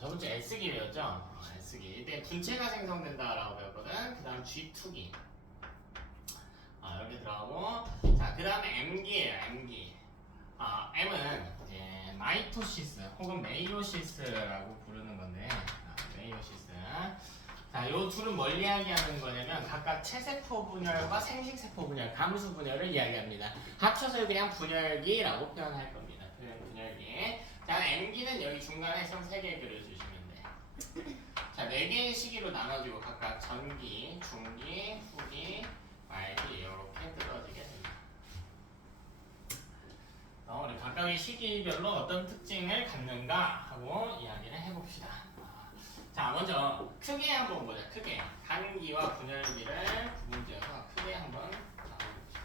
저번 주에 S기 배웠죠? S기. 이때 분체가 생성된다라고 배웠거든. 그 다음 G2기. 이렇게 들어가고. 자, 그 다음에 M기예요, M기. M은 이제 마이토시스 혹은 메이오시스라고 부르는 건데, 메이오시스. 자, 요 둘은 뭘 이야기하는 거냐면 각각 체세포 분열과 생식세포 분열, 감수 분열을 이야기합니다. 합쳐서 그냥 분열기라고 표현할 겁니다. 분열기. 자, M기는 여기 중간에 선 3개 그려주시면 돼. 자, 4개의 시기로 나눠지고 각각 전기, 중기, 후기, 말기 이렇게 뜯어지게 됩니다. 우리 각각의 시기별로 어떤 특징을 갖는가 하고 이야기를 해봅시다. 자, 먼저 크게 한번 보자. 크게 간기와 분열기를 구분지어서 크게 한번 나눠봅시다.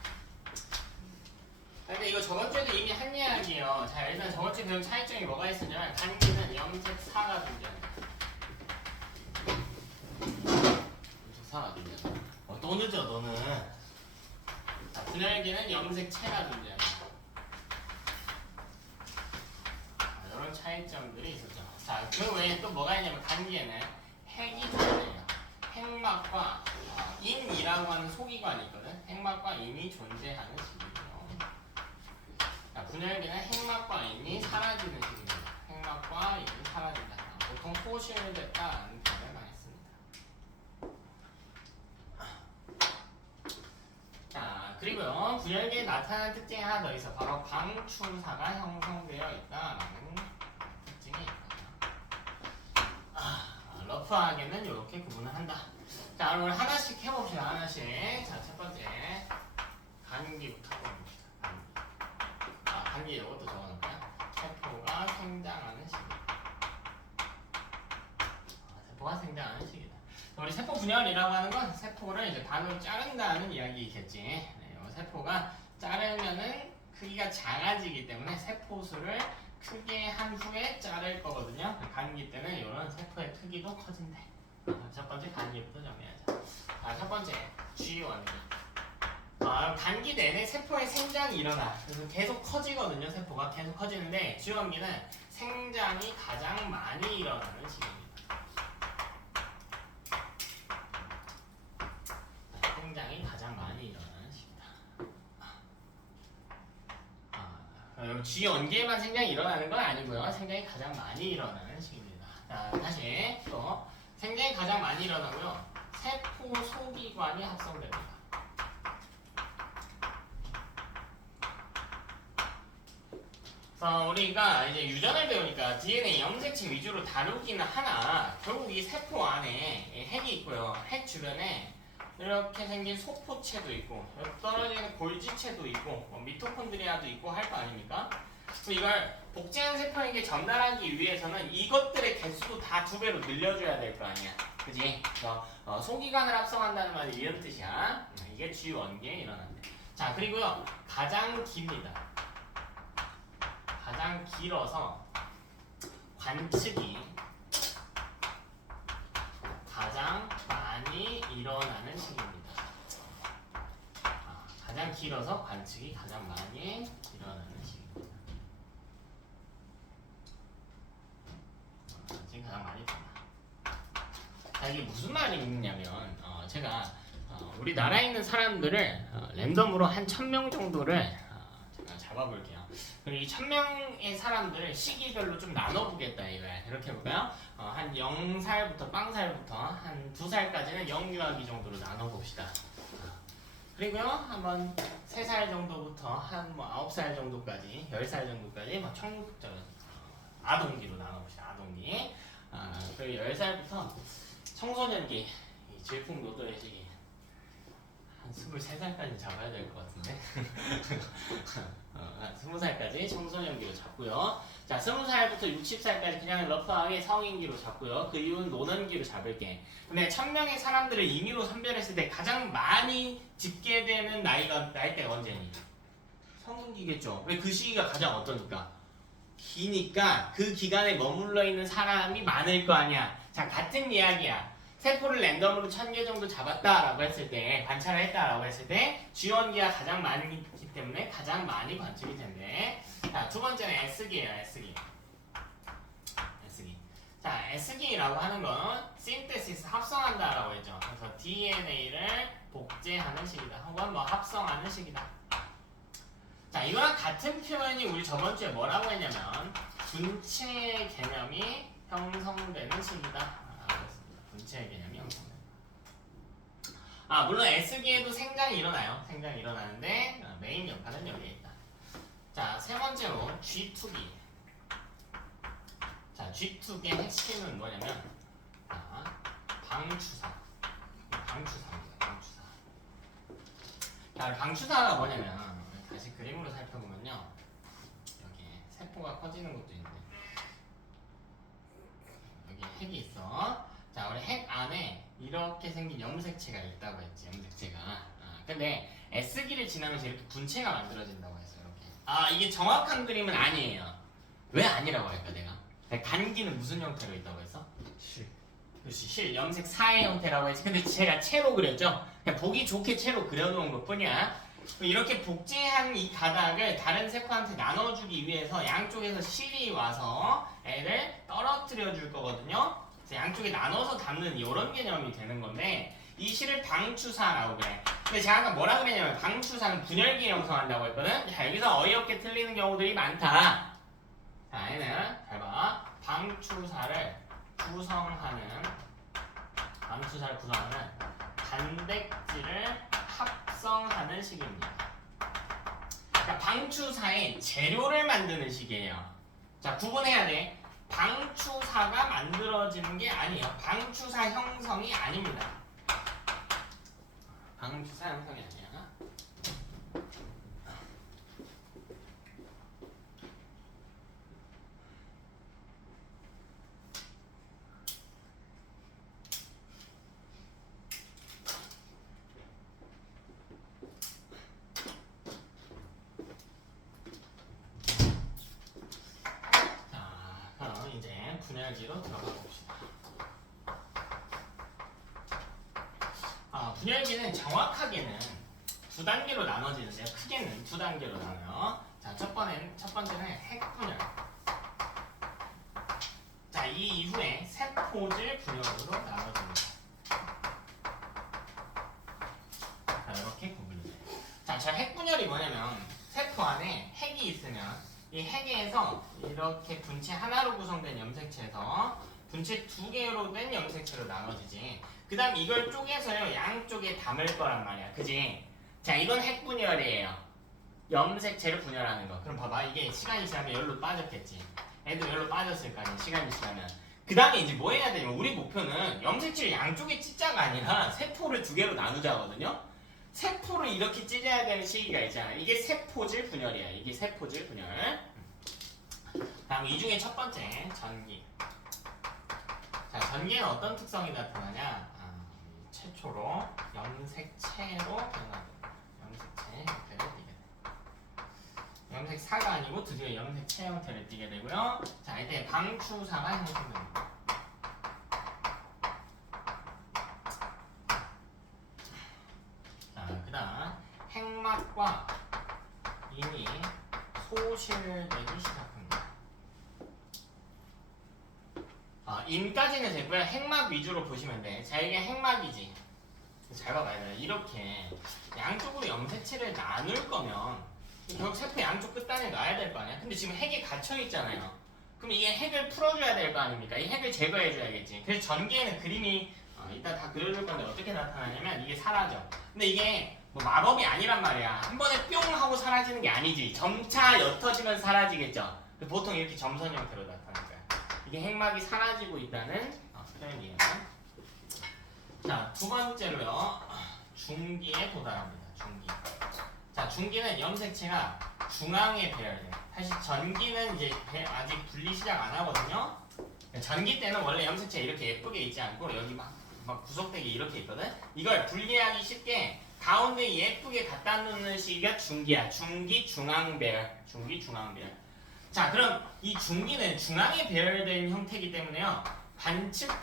근데 이거 저번 주에도 이미 한 이야기예요. 자, 일단 저번 주에 배운 차이점이 뭐가 있었냐면 간기는 염색 4가 존재한다. 염색 4가 존재한다. 또 늦어 너는. 자, 분열기는 염색 체가 존재한다. 이런 차이점들이 있었죠. 자, 그 외에 또 뭐가 있냐면 간기에는 핵이 존재해요. 핵막과 인이라고 하는 소기관이 있거든. 핵막과 인이 존재하는 시기예요. 자, 분열기는 핵막과 인이 사라지는 시기입니다. 핵막과 인이 사라진다. 보통 소실됐다라는 표현을 많이 씁니다. 자, 그리고요. 분열기에 나타나는 특징이 하나 더 있어. 바로 방출사가 형성되어 있다라는 특징이 있거든요. 러프하게는 이렇게 구분을 한다. 자, 오늘 하나씩 해봅시다. 하나씩. 자, 첫 번째 간기부터 해봅시다. 간기 이것도 적어놓을까요? 세포가 생장하는 시기. 세포가 생장하는 시기다. 우리 세포 분열이라고 하는 건 세포를 이제 반으로 자른다는 이야기겠지. 네, 세포가 자르면은 크기가 작아지기 때문에 세포수를 크게 한 후에 자를 거거든요. 간기 때는 이런 세포의 크기도 커진대. 첫 번째 간기부터 정리하자. 자, 첫 번째 G1기. 간기 내내 세포의 생장이 일어나. 그래서 계속 커지거든요. 세포가 계속 커지는데 G1기는 생장이 가장 많이 일어나는 시기입니다. 생장이 가장 많이 일어나는 시기다. G1기에만 생장이 일어나는 건 아니고요. 생장이 가장 많이 일어나는 시기입니다. 자, 다시 또 생장이 가장 많이 일어나고요. 세포 소기관이 합성됩니다. 그래서 우리가 이제 유전을 배우니까 DNA 염색체 위주로 다루기는 하나 결국 이 세포 안에 핵이 있고요. 핵 주변에 이렇게 생긴 소포체도 있고 떨어지는 골지체도 있고 미토콘드리아도 있고 할 거 아닙니까? 그래서 이걸 복제한 세포에게 전달하기 위해서는 이것들의 개수도 다 2배로 늘려줘야 될 거 아니야. 그지? 그래서 소기관을 합성한다는 말이 이런 뜻이야. 이게 G1기에 일어난대. 자, 그리고요. 가장 깁니다. 가장 길어서 관측이 가장 많이 일어나는 시기입니다. 가장 길어서 관측이 가장 많이 일어나는 시기입니다. 관측이 가장 많이 일어나. 자, 이게 무슨 말이냐면 제가 우리나라에 있는 사람들을 랜덤으로 한 1000명 정도를 제가 잡아볼게요. 그리고 이 1000명의 사람들을 시기별로 좀 나눠보겠다 이거야. 이렇게 해볼까요? 한 0살부터 빵살부터 한 2살까지는 영유아기 정도로 나눠봅시다. 그리고요, 한번 3살 정도부터 한 9살 정도까지, 10살 정도까지 아동기로 나눠봅시다. 아동기. 그리고 10살부터 청소년기, 질풍노도의 시기. 한 23살까지 잡아야 될 것 같은데. 20살까지 청소년기로 잡고요. 자, 20살부터 60살까지 그냥 러프하게 성인기로 잡고요. 그 이후는 노년기로 잡을게. 근데 1000명의 사람들을 임의로 선별했을 때 가장 많이 집게 되는 나이대가 언제니? 성인기겠죠. 왜 그 시기가 가장 어떠니까? 기니까 그 기간에 머물러 있는 사람이 많을 거 아니야. 자, 같은 이야기야. 세포를 랜덤으로 1000개 정도 잡았다라고 했을 때, 관찰을 했다라고 했을 때 G1기가 가장 많기 때문에 가장 많이 관측이 된대. 자, 두 번째는 S기예요. S기. 자, S기라고 하는 건 synthesis 합성한다라고 했죠. 그래서 DNA를 복제하는 식이다. 혹은 뭐 합성하는 식이다. 자, 이거랑 같은 표현이 우리 저번 주에 뭐라고 했냐면 분체 개념이 형성되는 식이다. 분체 개념이 형성된다. 물론 S기에도 생장이 일어나요. 생장이 일어나는데 메인 역할은 여기에 있다. 자, 세 번째로 G2기. 자, G2기의 핵심은 뭐냐면 방추사. 방추사입니다. 방추사. 자, 방추사가 뭐냐면 다시 그림으로 살펴보면요. 여기 세포가 커지는 것도 있는데 여기 핵이 있어. 자, 우리 핵 안에 이렇게 생긴 염색체가 있다고 했지. 염색체가. 근데 S기를 지나면서 이렇게 분체가 만들어진다고 했어요. 이렇게. 이게 정확한 그림은 아니에요. 왜 아니라고 할까 내가? 간기는 무슨 형태로 있다고 했어? 실. 그렇지, 실. 염색 사의 형태라고 했지. 근데 제가 채로 그렸죠? 그냥 보기 좋게 채로 그려놓은 것 뿐이야. 이렇게 복제한 이 가닥을 다른 세포한테 나눠주기 위해서 양쪽에서 실이 와서 애를 떨어뜨려 줄 거거든요. 그래서 양쪽에 나눠서 담는 이런 개념이 되는 건데 이 실을 방추사라고 그래. 근데 제가 아까 뭐라 그랬냐면 방추사는 분열기 형성한다고 했거든. 자, 여기서 어이없게 틀리는 경우들이 많다. 자, 얘는 잘 봐. 방추사를 구성하는 단백질을 합성하는 식입니다. 그러니까 방추사의 재료를 만드는 식이에요. 자, 구분해야 돼. 방추사가 만들어지는 게 아니에요. 방추사 형성이 아닙니다. 방추사 형성이 아니야. 분열기로 들어가 봅시다. 분열기는 정확하게는 두 단계로 나눠지는데요. 크게는 두 단계로 나눠요. 자, 첫 번째는 핵분열. 자, 이 이후에 세포질 분열으로 나눠집니다. 자, 이렇게 구분돼요. 자, 저 핵분열이 뭐냐면 세포 안에 핵이 있으면 이 핵에서 이렇게 분체 하나로 구성된 염색체에서 분체 두 개로 된 염색체로 나눠지지. 그 다음 이걸 쪼개서요 양쪽에 담을 거란 말이야. 그지? 자, 이건 핵분열이에요. 염색체를 분열하는 거. 그럼 봐봐, 이게 시간이 지나면 열로 빠졌겠지. 애도 열로 빠졌을 거 아니야, 시간이 지나면. 그 다음에 이제 뭐 해야 되냐면 우리 목표는 염색체를 양쪽에 찢자가 아니라 세포를 두 개로 나누자거든요. 세포를 이렇게 찢어야 되는 시기가 있잖아. 이게 세포질 분열이야. 이게 세포질 분열. 다음 이 중에 첫 번째 전기. 자, 전기에는 어떤 특성이 나타나냐? 최초로 염색체로 변화된다. 염색체 형태를 띠게 돼. 염색사가 아니고 드디어 염색체 형태를 띠게 되고요. 자, 이때 방추사가 형성됩니다. 그다음 핵막과 이미 소실되기 시작합니다. 인까지는 됐고요. 핵막 위주로 보시면 돼. 자, 이게 핵막이지. 잘 봐봐야 돼. 이렇게 양쪽으로 염색체를 나눌 거면 결국 세포 양쪽 끝단에 놔야 될 거 아니야. 근데 지금 핵에 갇혀 있잖아요. 그럼 이게 핵을 풀어줘야 될 거 아닙니까? 이 핵을 제거해줘야겠지. 그래서 전기에는 그림이 이따 다 그려줄 건데 어떻게 나타나냐면 이게 사라져. 근데 이게 뭐 마법이 아니란 말이야. 한 번에 뿅 하고 사라지는 게 아니지. 점차 옅어지면 사라지겠죠. 보통 이렇게 점선 형태로 나타나는 거야. 이게 핵막이 사라지고 있다는 표현이에요. 자, 두 번째로요. 중기에 도달합니다. 중기. 자, 중기는 염색체가 중앙에 배열돼요. 사실 전기는 이제 아직 분리 시작 안 하거든요. 전기 때는 원래 염색체 이렇게 예쁘게 있지 않고 여기 막 구석되게 이렇게 있거든. 이걸 분리하기 쉽게 가운데 예쁘게 갖다 놓는 시기가 중기야. 중기 중앙 배열. 중기 중앙 배열. 자, 그럼 이 중기는 중앙에 배열된 형태이기 때문에요. 관측이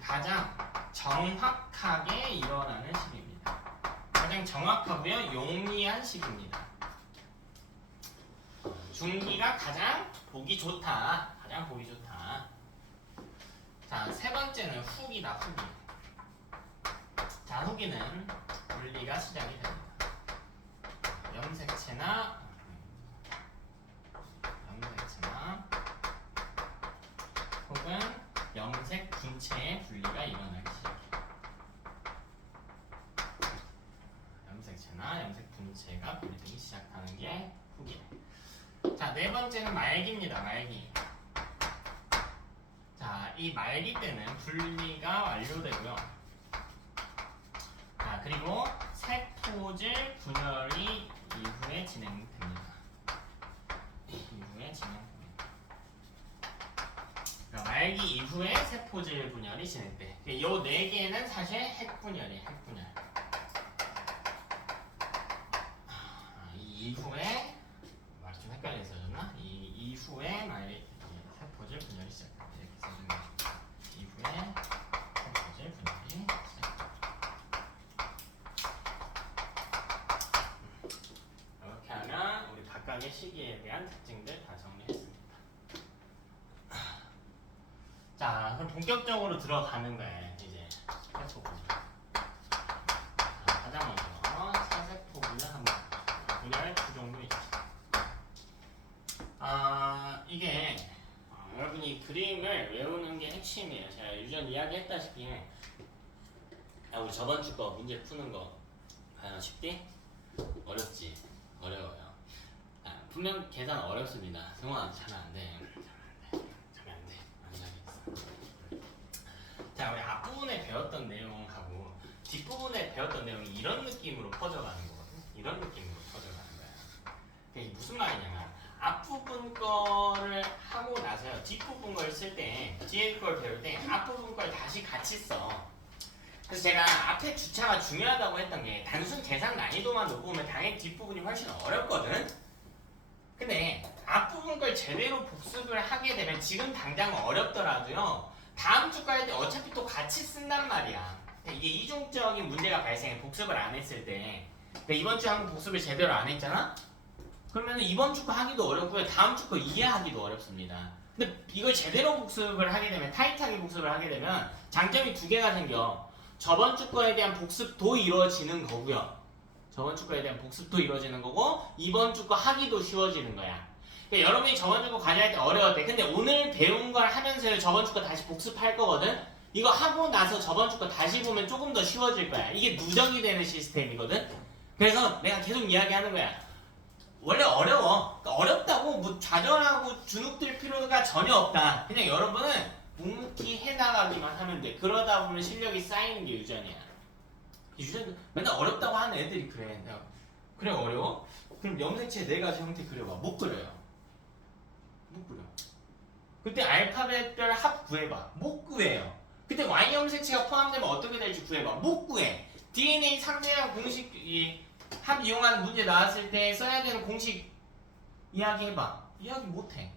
가장 정확하게 일어나는 시기입니다. 가장 정확하고요 용이한 시기입니다. 중기가 가장 보기 좋다. 가장 보기 좋다. 자, 세 번째는 후기다. 후기. 자, 후기는 분리가 시작이 됩니다. 염색체나 혹은 염색 분체의 분리가 일어나기 시작해요. 염색체나 염색 분체가 분리되기 시작하는 게 후기. 자, 네 번째는 말기입니다. 말기. 자, 이 말기 때는 분리가 완료되고요. 자, 그리고 세포질 분열이 이후에 진행됩니다. 그러니까 말기 이후에 세포질 분열이 진행돼. 이 네 개는 사실 핵분열이에요. 핵분열. 이 이후에 말이 좀 헷갈려서 졌나? 이 이후에 세포질 분열이 시작됩니다. 이렇게 써줍니다. 이후에 세포질 분열이 시작됩니다. 이렇게 하면 우리 각각의 시기에 대한 특징들 다 정리했습니다. 자, 그럼 본격적으로 들어가는 거예요. 이제 세포 분열. 가장 먼저 차세포 분열 한번. 분열 두 종류 있죠. 이게 여러분이 그림을 외우는 게 핵심이에요. 제가 유전 이야기했다시피 우리 저번 주 거 문제 푸는 거 쉽디? 어렵지? 어려워요. 분명 계산 어렵습니다. 승호아 자면 안 돼. 자면 안 돼. 안 자겠어. 자, 우리 앞부분에 배웠던 내용하고 뒷부분에 배웠던 내용이 이런 느낌으로 퍼져가는 거거든. 이런 느낌으로 퍼져가는 거야. 이게 무슨 말이냐면 앞부분 거를 하고 나서요. 뒷부분 걸 쓸 때, 뒤에 걸 배울 때 앞부분 걸 다시 같이 써. 그래서 제가 앞에 주차가 중요하다고 했던 게 단순 계산 난이도만 놓고 보면 당연히 뒷부분이 훨씬 어렵거든. 근데 앞부분 걸 제대로 복습을 하게 되면 지금 당장 어렵더라도요. 다음 주 거 할 때 어차피 또 같이 쓴단 말이야. 이게 이중적인 문제가 발생해. 복습을 안 했을 때. 이번 주 한 거 복습을 제대로 안 했잖아? 그러면 이번 주 거 하기도 어렵고요. 다음 주 거 이해하기도 어렵습니다. 근데 이걸 제대로 복습을 하게 되면, 타이트하게 복습을 하게 되면 장점이 두 개가 생겨. 저번 주 거에 대한 복습도 이루어지는 거고요. 저번 주 거에 대한 복습도 이루어지는 거고 이번 주 거 하기도 쉬워지는 거야. 그러니까 여러분이 저번 주 거 과제할 때 어려웠대. 근데 오늘 배운 걸 하면서 저번 주 거 다시 복습할 거거든. 이거 하고 나서 저번 주 거 다시 보면 조금 더 쉬워질 거야. 이게 누적이 되는 시스템이거든. 그래서 내가 계속 이야기하는 거야. 원래 어려워. 그러니까 어렵다고 뭐 좌절하고 주눅들 필요가 전혀 없다. 그냥 여러분은 묵묵히 해나가기만 하면 돼. 그러다 보면 실력이 쌓이는 게 유전이야. 유전도 맨날 어렵다고 하는 애들이 그래. 그래 어려워? 그럼 염색체 네 가지 형태 그려봐. 못 그려요. 못 그려. 그때 알파벳별 합 구해봐. 못 구해요. 그때 Y 염색체가 포함되면 어떻게 될지 구해봐. 못 구해. DNA 상대량 공식 합 이용하는 문제 나왔을 때 써야 되는 공식 이야기해봐. 이야기 못해.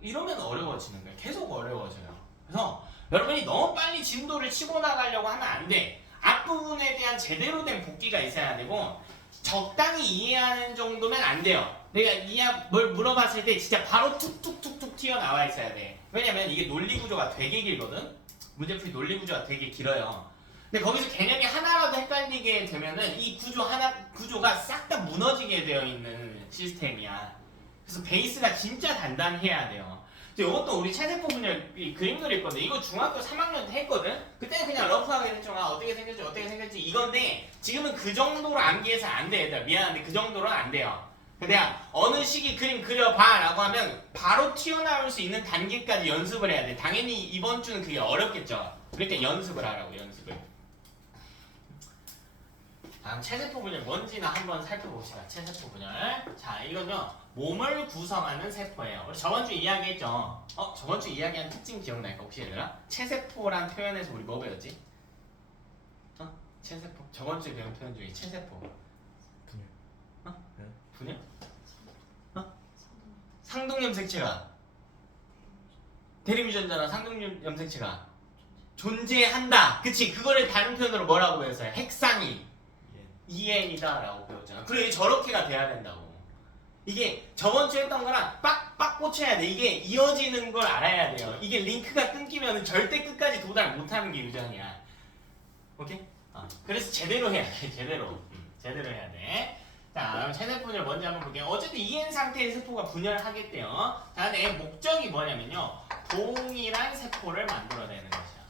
이러면 어려워지는 거야. 계속 어려워져요. 그래서 여러분이 너무 빨리 진도를 치고 나가려고 하면 안 돼. 앞부분에 대한 제대로 된 복기가 있어야 되고 적당히 이해하는 정도면 안 돼요. 내가 뭘 물어봤을 때 진짜 바로 툭툭툭툭 튀어나와 있어야 돼. 왜냐면 이게 논리구조가 되게 길거든. 문제풀이 논리구조가 되게 길어요. 근데 거기서 개념이 하나라도 헷갈리게 되면은 이 구조가 싹 다 무너지게 되어 있는 시스템이야. 그래서 베이스가 진짜 단단해야 돼요. 이것도 우리 체세포 분열 그림 그릴 건데 이거 중학교 3학년 때 했거든? 그때는 그냥 러프하게 했죠. 어떻게 생겼지 이건데 지금은 그 정도로 암기해서 안 돼. 얘들아 미안한데 그 정도로는 안 돼요. 내가 어느 시기 그림 그려봐 라고 하면 바로 튀어나올 수 있는 단계까지 연습을 해야 돼. 당연히 이번 주는 그게 어렵겠죠. 그러니까 연습을 하라고. 연습을. 다음 체세포 분열 뭔지나 한번 살펴봅시다. 체세포 분열. 자, 이건요 몸을 구성하는 세포예요. 우리 저번 주 이야기했죠. 저번 주 이야기한 특징 기억날까 혹시 얘들아? 체세포란 표현에서 우리 뭐 배웠지? 체세포. 저번 주에 배운 표현 중에 체세포. 분열. 분열? 상동염색체가 대리유전자나 상동염색체가 존재한다. 그치? 그거를 다른 표현으로 뭐라고 배웠어요? 핵상이 EN이다 라고 배웠잖아. 그래 저렇게가 돼야 된다고. 이게 저번 주에 했던 거랑 빡빡 꽂혀야 돼. 이게 이어지는 걸 알아야 돼요. 이게 링크가 끊기면 절대 끝까지 도달 못하는 게 유전이야. 오케이? 그래서 제대로 해야 돼. 제대로. 제대로 해야 돼. 자, 그럼 체세 분열 먼저 한번 볼게요. 어쨌든 EN 상태의 세포가 분열하겠대요. 자, 근데 목적이 뭐냐면요. 동일한 세포를 만들어내는 것이야.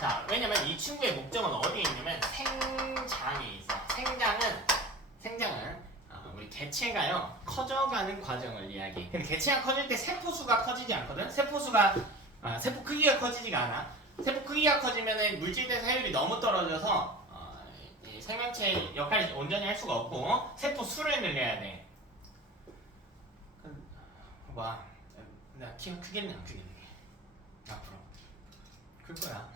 자, 왜냐면 이 친구의 목적은 어디에 있냐면 생장에 있어. 생장은 우리 개체가요 커져가는 과정을 이야기해. 근데 개체가 커질 때 세포 수가 커지지 않거든. 세포 크기가 커지지가 않아. 세포 크기가 커지면은 물질 대 사율이 너무 떨어져서 이 생명체 역할을 온전히 할 수가 없고 세포 수를 늘려야 돼. 와, 내가 키가 크겠네 안 크겠네. 앞으로 클 거야.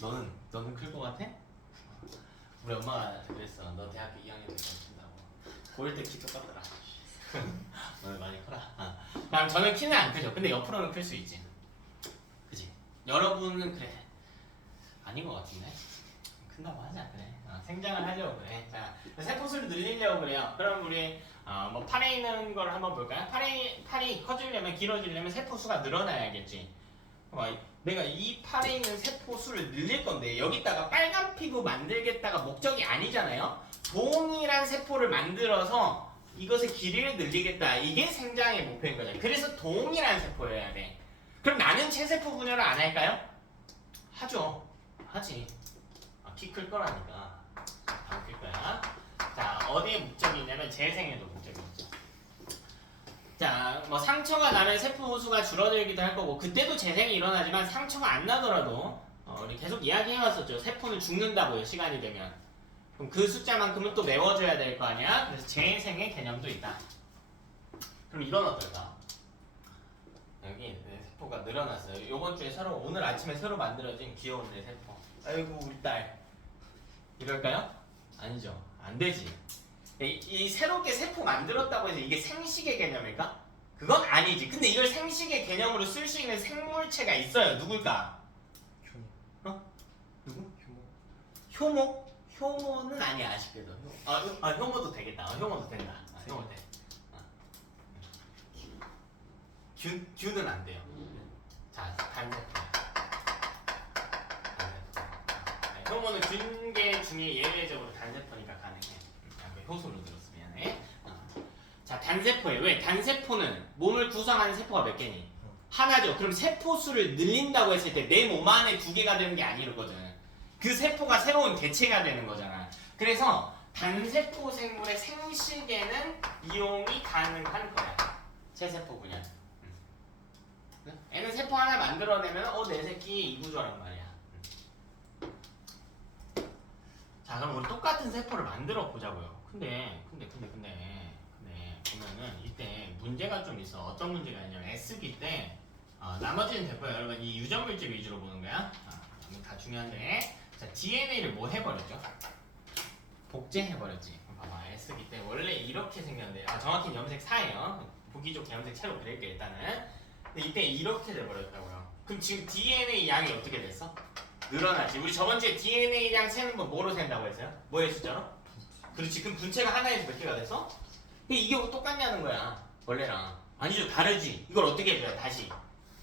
너는 클 거 같아? 우리 엄마가 그랬어. 너 대학교 2학년 때까지 큰다고. 고1 때 키 똑같더라. 너는 많이 커라. 그럼 저는 키는 안 크죠. 근데 옆으로는 클 수 있지. 그지? 여러분은 그래. 아닌 것 같은데? 큰다고 하자 그래. 생장을 하려고 그래. 자, 세포수를 늘리려고 그래요. 그럼 우리 뭐 팔에 있는 걸 한번 볼까요? 팔이 커지려면 길어지려면 세포수가 늘어나야겠지. 내가 이 팔에 있는 세포수를 늘릴 건데 여기다가 빨간 피부 만들겠다가 목적이 아니잖아요. 동일한 세포를 만들어서 이것의 길이를 늘리겠다. 이게 생장의 목표인 거죠. 그래서 동일한 세포여야 돼. 그럼 나는 체세포 분열을 안 할까요? 하죠. 하지. 키 클 거라니까. 안 클 거야. 자, 어디에 목적이 있냐면 재생에도 목적이 있죠. 자, 뭐 상처가 나면 세포 수가 줄어들기도 할 거고 그때도 재생이 일어나지만 상처가 안 나더라도 우리 계속 이야기해왔었죠. 세포는 죽는다고요. 시간이 되면. 그럼 그 숫자만큼은 또 메워줘야 될 거 아니야? 그래서 재생의 개념도 있다. 그럼 이건 어떨까? 여기 세포가 늘어났어요. 요번 주에 오늘 아침에 새로 만들어진 귀여운 내 세포. 아이고 우리 딸. 이럴까요? 아니죠. 안 되지. 이 새롭게 세포 만들었다고 해서 이게 생식의 개념일까? 그건 아니지. 근데 이걸 생식의 개념으로 쓸 수 있는 생물체가 있어요. 누굴까? 효모. 누구? 효모? 효모는 아니야 아쉽게도. 효모도 되겠다. 효모도 된다. 효모 돼. 균은 안 돼요. 자, 단세포. 효모는 균계 중에 예외적으로 단세포니까 가능해. 효소로 들었어 미안해. 자, 단세포에 왜? 단세포는 몸을 구성하는 세포가 몇 개니? 하나죠. 그럼 세포 수를 늘린다고 했을 때 내 몸 안에 2개가 되는 게 아니거든. 그 세포가 새로운 개체가 되는 거잖아. 그래서 단세포 생물의 생식에는 이용이 가능한 거야. 체세포 분열. 애는 세포 하나 만들어내면 내 새끼 이 구조란 말이야. 자, 그럼 우리 똑같은 세포를 만들어 보자고요. 근데 보면은 이때 문제가 좀 있어. 어떤 문제가 있냐면 S기 때 나머지는 됐고요. 여러분 이 유전 물질 위주로 보는 거야. 다 중요한데 자, DNA를 뭐 해버렸죠? 복제해버렸지. 봐봐 S기 때 원래 이렇게 생겼는데 정확히 염색 4예요. 보기 좋게 염색 채로 그릴게 일단은. 근데 이때 이렇게 돼버렸다고요. 그럼 지금 DNA 양이 어떻게 됐어? 늘어나지. 우리 저번 주에 DNA량 세는 건 뭐로 센다고 했어요? 뭐의 숫자로? 그렇지. 그럼 분체가 하나에서 몇 개가 됐어? 이게 똑같냐는 거야. 원래랑. 아니죠. 다르지. 이걸 어떻게 해줘야 다시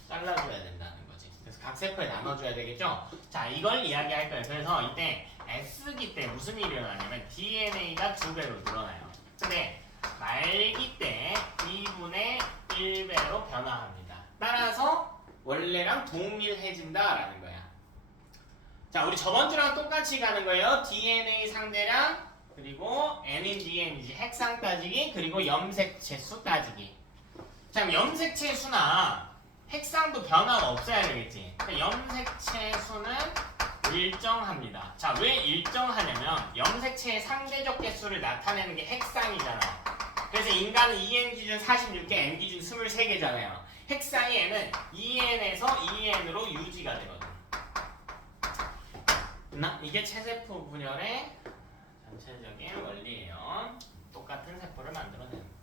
잘라줘야 된다는 거지. 그래서 각 세포에 나눠줘야 되겠죠? 자, 이걸 이야기할 거예요. 그래서 이때 S기 때 무슨 일이 일어나냐면 DNA가 2배로 늘어나요. 근데 말기 때 2분의 1배로 변화합니다. 따라서 원래랑 동일해진다라는 거야. 자, 우리 저번 주랑 똑같이 가는 거예요. DNA 상대량 그리고 N인 DN이지 핵상 따지기 그리고 염색체 수 따지기. 자, 그럼 염색체 수나 핵상도 변화가 없어야 되겠지. 염색체 수는 일정합니다. 자, 왜 일정하냐면 염색체의 상대적 개수를 나타내는 게 핵상이잖아. 그래서 인간은 EN 기준 46개, N 기준 23개잖아요. 핵상이 N은 EN에서 EN으로 유지가 되거든. 이게 체세포 분열의 전체적인 원리예요. 똑같은 세포를 만들어내는.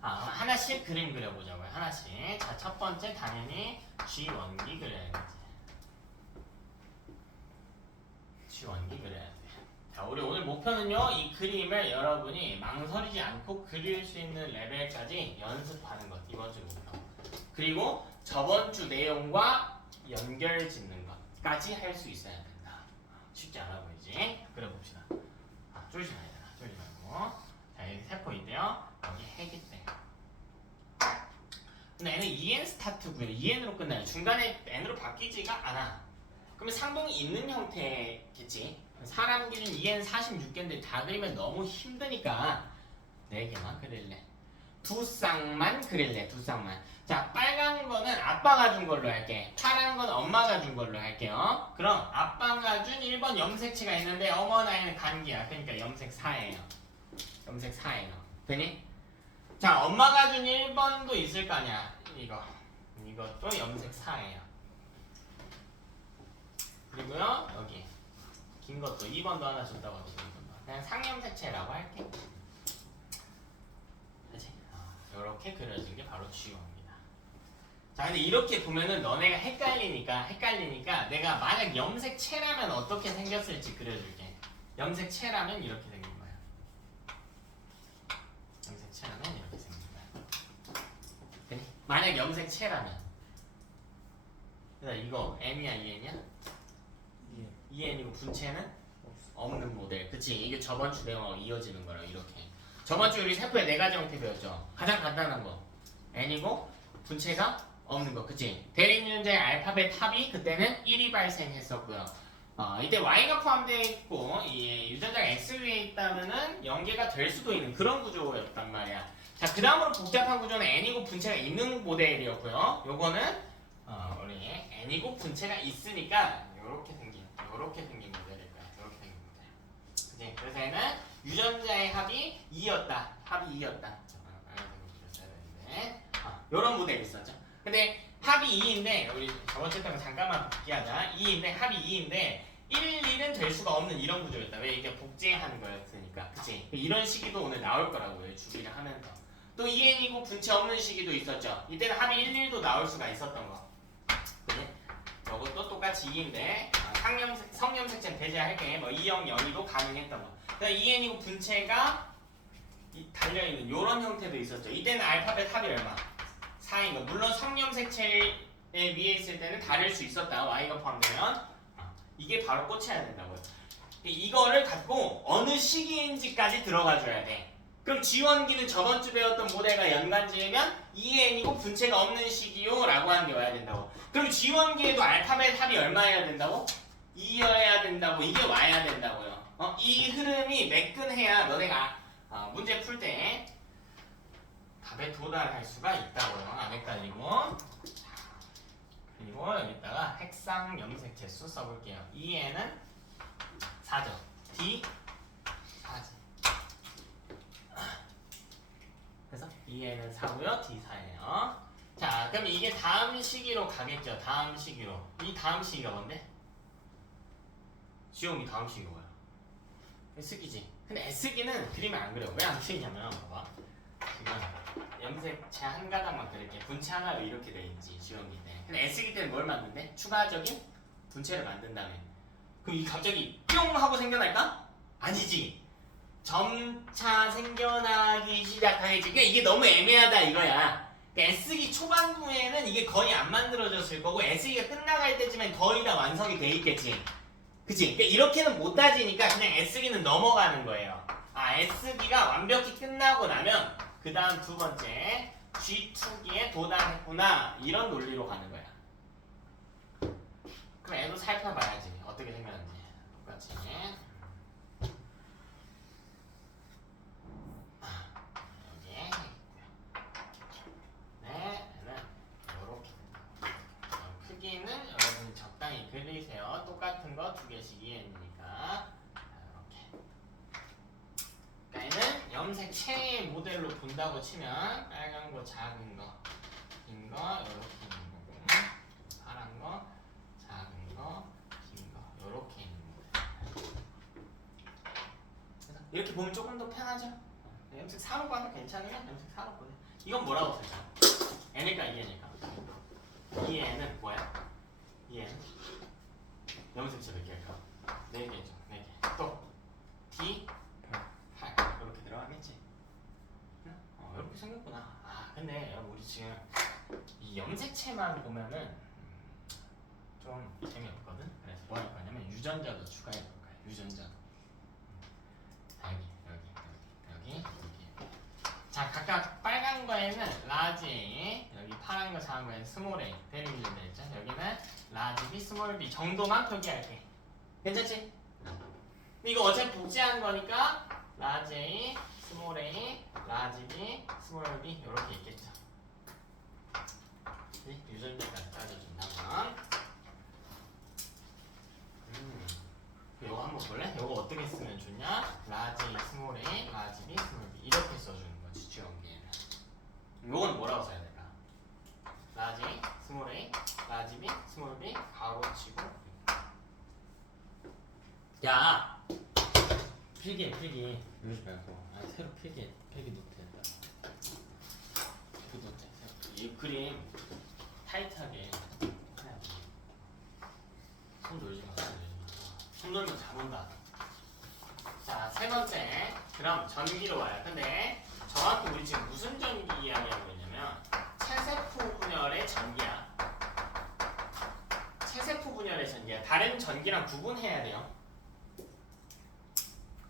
하나씩 그림 그려보자고요. 하나씩. 자, 첫 번째 당연히 G 원기 그려야겠지. 목표는요, 이 그림을 여러분이 망설이지 않고 그릴 수 있는 레벨까지 연습하는 것. 이번 주 목표. 그리고 저번 주 내용과 연결 짓는 것까지 할 수 있어야 된다. 쉽지 않아 보이지? 그려봅시다. 쫄지 말자. 쫄지 말고. 자, 여기 세포 있대요. 여기 핵이 때. 근데 얘는 EN 스타트고요. EN으로 끝나요. 중간에 N으로 바뀌지가 않아. 그러면 상봉이 있는 형태겠지. 사람 기준 EN 46개인데 다 그리면 너무 힘드니까 4개만 그릴래. 두 쌍만 그릴래. 두 쌍만. 자, 빨간 거는 아빠가 준 걸로 할게. 파란 건 엄마가 준 걸로 할게요. 그럼 아빠가 준 1번 염색체가 있는데 어머나이는 감기야. 그러니까 염색 4예요. 염색 4예요. 되니? 자, 엄마가 준 1번도 있을 거 아니야. 이것도 염색 4예요. 그리고요, 여기 긴 것도 2번도 하나 줬다고 하고 2번도. 그냥 상염색체라고 할게. 그치? 이렇게 그려진 게 바로 G1입니다. 자, 근데 이렇게 보면은 너네가 헷갈리니까 내가 만약 염색체라면 어떻게 생겼을지 그려줄게. 염색체라면 이렇게 생긴 거야. 염색체라면 이렇게 생긴 거야. 그니? 만약 염색체라면. 그래서 이거 N이야, EN이야? EN이고 분체는 없는 모델. 그치? 이게 저번 주 내용하고 이어지는 거라 이렇게. 저번 주 우리 세포의 4가지 형태 배웠죠? 가장 간단한 거 N이고 분체가 없는 거. 그치? 대립유전자의 알파벳 합이 그때는 1이 발생했었고요. 이때 Y가 포함되어 있고 이 유전자가 X 위에 있다면은 연계가 될 수도 있는 그런 구조였단 말이야. 자, 그 다음으로 복잡한 구조는 N이고 분체가 있는 모델이었고요. 요거는 우리 N이고 분체가 있으니까 요렇게 생긴 모델일 거야. 요렇게 생긴 모델. 그치? 그래서 얘는 유전자의 합이 2였다. 합이 2였다. 요런 모델이 있었죠. 근데 합이 2인데 우리 저번 챕터는 잠깐만 복귀하자. 2인데 합이 2인데 1, 1은 될 수가 없는 이런 구조였다. 왜? 이게 복제하는 거였으니까. 그치? 이런 시기도 오늘 나올 거라고요. 주기를 하면서. 또 EN이고 분체 없는 시기도 있었죠. 이때는 합이 1, 1도 나올 수가 있었던 거. 그치? 이것도 똑같이 2인데 성염색체는 배제할게. 뭐 2형, 0이도 가능했던 거. 그러니까 EN이고 분체가 달려있는 이런 형태도 있었죠. 이때는 알파벳 합이 얼마? 4인 거. 물론 성염색체에 위에 있을 때는 다를 수 있었다. Y가 포함되면. 이게 바로 꽂혀야 된다고요. 이거를 갖고 어느 시기인지까지 들어가 줘야 돼. 그럼 G1기는 저번 주 배웠던 모델과 연관지으면 EN이고 분체가 없는 시기요 라고 하는 게 와야 된다고. 그럼 G1기에도 알파벳 합이 얼마여야 된다고? 2여야 된다고. 이게 와야 된다고요. 이 흐름이 매끈해야 너네가 문제 풀 때 답에 도달할 수가 있다고요. 안 헷갈리고. 그리고 여기다가 핵상 염색체 수 써볼게요. E에는 4죠. D 4지. 그래서 E에는 4고요. D 4예요. 자, 그럼 이게 다음 시기로 가겠죠. 다음 시기로. 이 다음 시기가 뭔데? 지용이 다음 시기가 뭐야? S기지. 근데 S기는 그림을 안 그려. 왜 안 그리냐면 봐봐. 지금 염색체 한 가닥만 그릴게. 분체 하나로 이렇게 돼 있지. 지원기 때. 근데 S기 때는 뭘 만든대? 추가적인 분체를 만든다며. 그럼 이 갑자기 뿅 하고 생겨날까? 아니지. 점차 생겨나기 시작하겠지. 그러니까 이게 너무 애매하다 이거야. 그러니까 S기 초반부에는 이게 거의 안 만들어졌을 거고 S기가 끝나갈 때쯤엔 거의 다 완성이 돼 있겠지. 그치? 그러니까 이렇게는 못 따지니까 그냥 S기는 넘어가는 거예요. S기가 완벽히 끝나고 나면 그 다음 두 번째 G2기에 도달했구나 이런 논리로 가는 거야. 그럼 얘도 살펴봐야지 어떻게 생겼는지. 똑같이 여기 네, 얘는 요렇게 크기는 여러분 적당히 그리세요. 똑같은 거 2개씩 EN이니까 얘는 염색체의 모델로 본다고 치면 빨간 거, 작은 거, 긴 거 이렇게 있는 거고 파란 거, 작은 거, 긴 거 이렇게 있는 거예요. 그래서 이렇게 보면 조금 더 편하죠? 염색 4로 봐도 괜찮으면 염색 4로 보내. 이건 뭐라고 쓸까? N일까 EN일까? EN은 뭐야? EN 염색체 몇 개일까? 4개죠. 4개. 또 D 8 이렇게 들어가겠지. 이렇게 생겼구나. 근데 우리 지금 이 염색체만 보면은 좀 재미없거든. 그래서 뭐 할 거냐면 유전자도 추가해 볼 거야. 유전자도. 여기. 자, 각각 빨간 거에는 라지 A, 여기 파란 거 작은 거에는 스몰 A 대립률 되죠. 여기는 라지 B, 스몰 B 정도만 표기할게. 괜찮지? 근데 이거 어차피 복제한 거니까 라지 A, 스몰 A, 라지 B, 스몰 B 이렇게 있겠죠. 유전자까지 따져준다면 이거 한번 볼래? 이거 어떻게 쓰면 좋냐? 라지 스몰 A, 라지 B, 스몰 B 이렇게 써주는 거지 주연기에는. 이건 뭐라고 써야 될까? 라지 스몰 A, 라지 B, 스몰 B 가로치고. 야! 필기 이러지 말고 새로 필기 노트했다. 필기 노트. 이 그림 타이트하게 해야 돼. 손 놀지 마. 손 놀면 잡은다. 자, 세 번째. 그럼 전기로 와요. 근데 정확히 우리 지금 무슨 전기 이야기하고 있냐면 체세포 분열의 전기야. 체세포 분열의 전기야. 다른 전기랑 구분해야 돼요.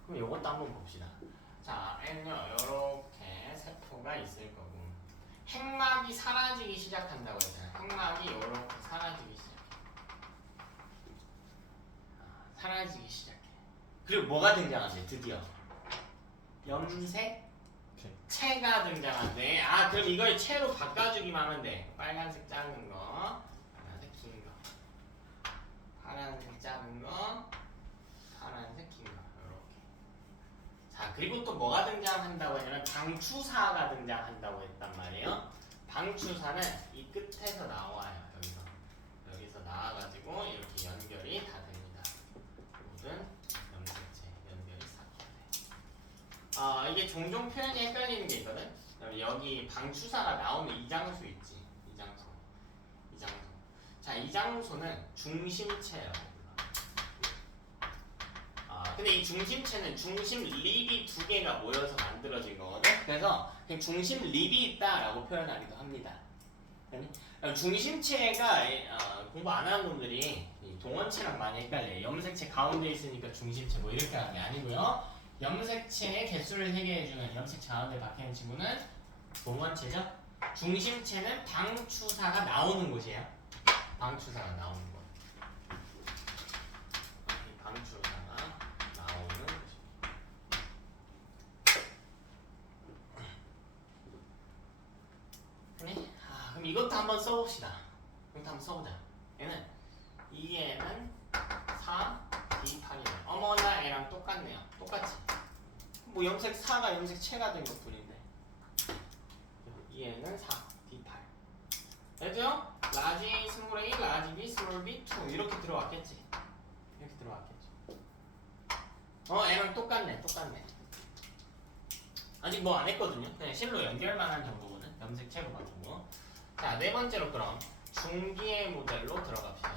그럼 이것도 한번 봅시다. 자, N요. 요렇게 세포가 있을 거고 핵막이 사라지기 시작한다고 했잖아요. 핵막이 요렇게 사라지기 시작해. 그리고 뭐가 등장한대? 드디어 염색체가 등장한대. 그럼 이걸 체로 바꿔주기만 하면 돼. 빨간색 작은 거, 파란색 긴 거, 파란색 작은 거, 파란색 긴 거 이렇게. 자, 그리고 또 뭐가 등장한다고 했냐면 방추사가 등장한다고 했단 말이에요. 방추사는 이 끝에서 나와요. 여기서 나와가지고 이렇게 연결이 다 됩니다. 모든 염색체 연결이 싹 돼. 이게 종종 표현이 헷갈리는 게 있거든. 여기 방추사가 나오는 이 장소 있지. 이 장소. 자, 이 장소는 중심체라고 불러. 근데 이 중심체는 중심 립이 두 개가 모여서 만들어진 거거든. 그래서 그냥 중심 립이 있다라고 표현하기도 합니다. 중심체가 공부 안 하는 분들이 동원체랑 많이 헷갈려요. 염색체 가운데 있으니까 중심체 뭐 이렇게 하는 게 아니고요. 염색체의 개수를 세개해주는 염색체 가운데 박혀있는 친구는 동원체죠. 중심체는 방추사가 나오는 곳이에요. 방추사가 나오는 곳. 방추사가 나오는 곳. 그럼 이것도 한번 써봅시다. 얘는 2에는 4, D8이네. 어머나 얘랑 똑같네요. 똑같지? 뭐 염색 4가 염색체가 된 것뿐인데 2에는 4, D8. 됐죠? 라지 스몰 A, 라지 B, 스몰 B, 2 이렇게 들어왔겠지? 얘랑 똑같네. 아직 뭐 안 했거든요. 그냥 실로 연결만 한 정도거든. 염색체로 가지고. 자, 네 번째로 그럼 중기의 모델로 들어갑시다.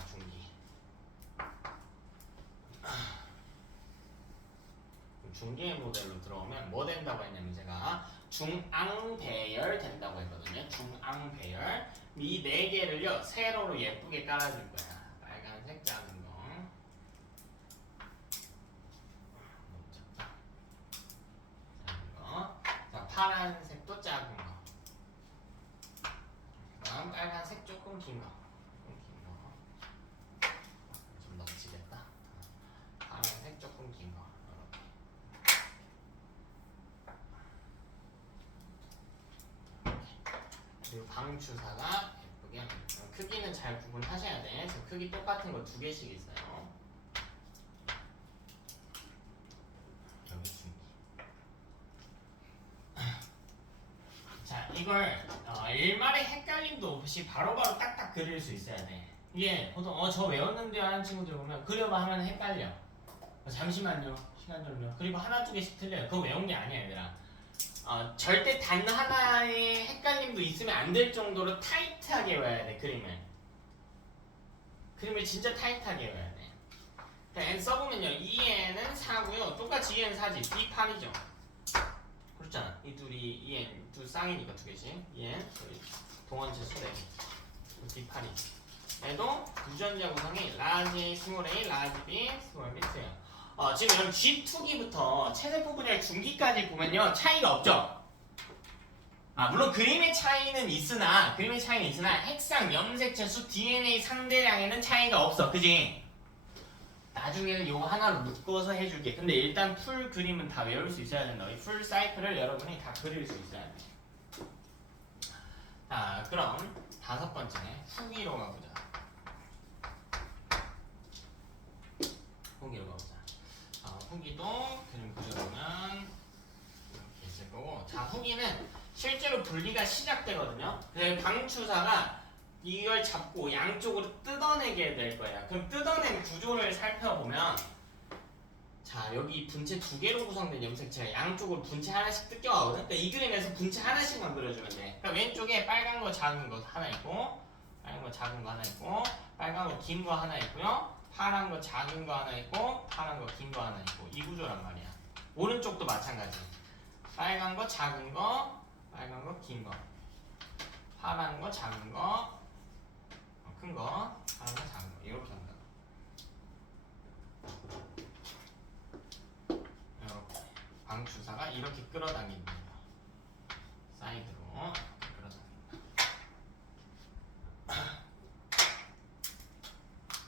중기의 모델로 들어오면 뭐 된다고 했냐면 제가 중앙배열 된다고 했거든요. 중앙배열. 이 네 개를요 세로로 예쁘게 깔아줄 거야. 빨간색 작은 거. 자, 파란색도 작은 거. 그다음 빨간색 조금 긴 거. 좀 넘치겠다. 파란색 조금 긴 거. 그리고 방추사가 예쁘게 크기는 잘 구분하셔야 돼. 지금 크기 똑같은 거 2개씩 있어요. 여기 중기. 자, 이걸 일말의 헷갈림도 없이 바로바로 딱딱 그릴 수 있어야 돼. 이게 보통 저 외웠는데 하는 친구들 보면 그려봐 하면 헷갈려. 잠시만요. 시간 좀요. 그리고 하나 두 개씩 틀려요. 그거 외운 게 아니야, 얘들아. 절대 단 하나의 헷갈림도 있으면 안 될 정도로 타이트하게 외워야 돼. 그림을 진짜 타이트하게 외워야 돼. 그냥 n 써보면요 2n은 4고요 똑같이 2n 4지 D판이죠. 그렇잖아. 이 둘이 2n 두 쌍이니까 두 개씩 2n 동원체 수 4개 D판이지. 얘도 유전자 구성이 라지 스몰 a 라지 b 스몰 b예요. 지금 여러분 G2기부터 체세포 분열 중기까지 보면요 차이가 없죠. 물론 그림의 차이는 있으나 핵상 염색체 수 DNA 상대량에는 차이가 없어. 그지? 나중에는 요거 하나로 묶어서 해줄게. 근데 일단 풀 그림은 다 외울 수 있어야 된다. 이 풀 사이클을 여러분이 다 그릴 수 있어야 돼. 자, 그럼 5번째 후기로 가보자. 후기도 그림 그려보면 이렇게 있을 거고, 자 후기는 실제로 분리가 시작되거든요. 근데 방추사가 이걸 잡고 양쪽으로 뜯어내게 될 거예요. 그럼 뜯어낸 구조를 살펴보면, 자 여기 분체 2개로 구성된 염색체가 양쪽으로 분체 하나씩 뜯겨가거든. 그러니까 이 그림에서 분체 하나씩만 그려주면 돼. 그러니까 왼쪽에 빨간 거 작은 거 하나 있고, 빨간 거 작은 거 하나 있고, 빨간 거 긴 거 하나 있고요, 파란 거 작은 거 하나 있고, 파란 거 긴 거 하나 있고, 이 구조란 말이야. 오른쪽도 마찬가지. 빨간 거 작은 거, 빨간 거 긴 거, 파란 거 작은 거, 큰 거, 파란 거 작은 거, 이렇게 한다. 이렇게 방추사가 이렇게 끌어당깁니다. 사이드로 끌어당깁니다.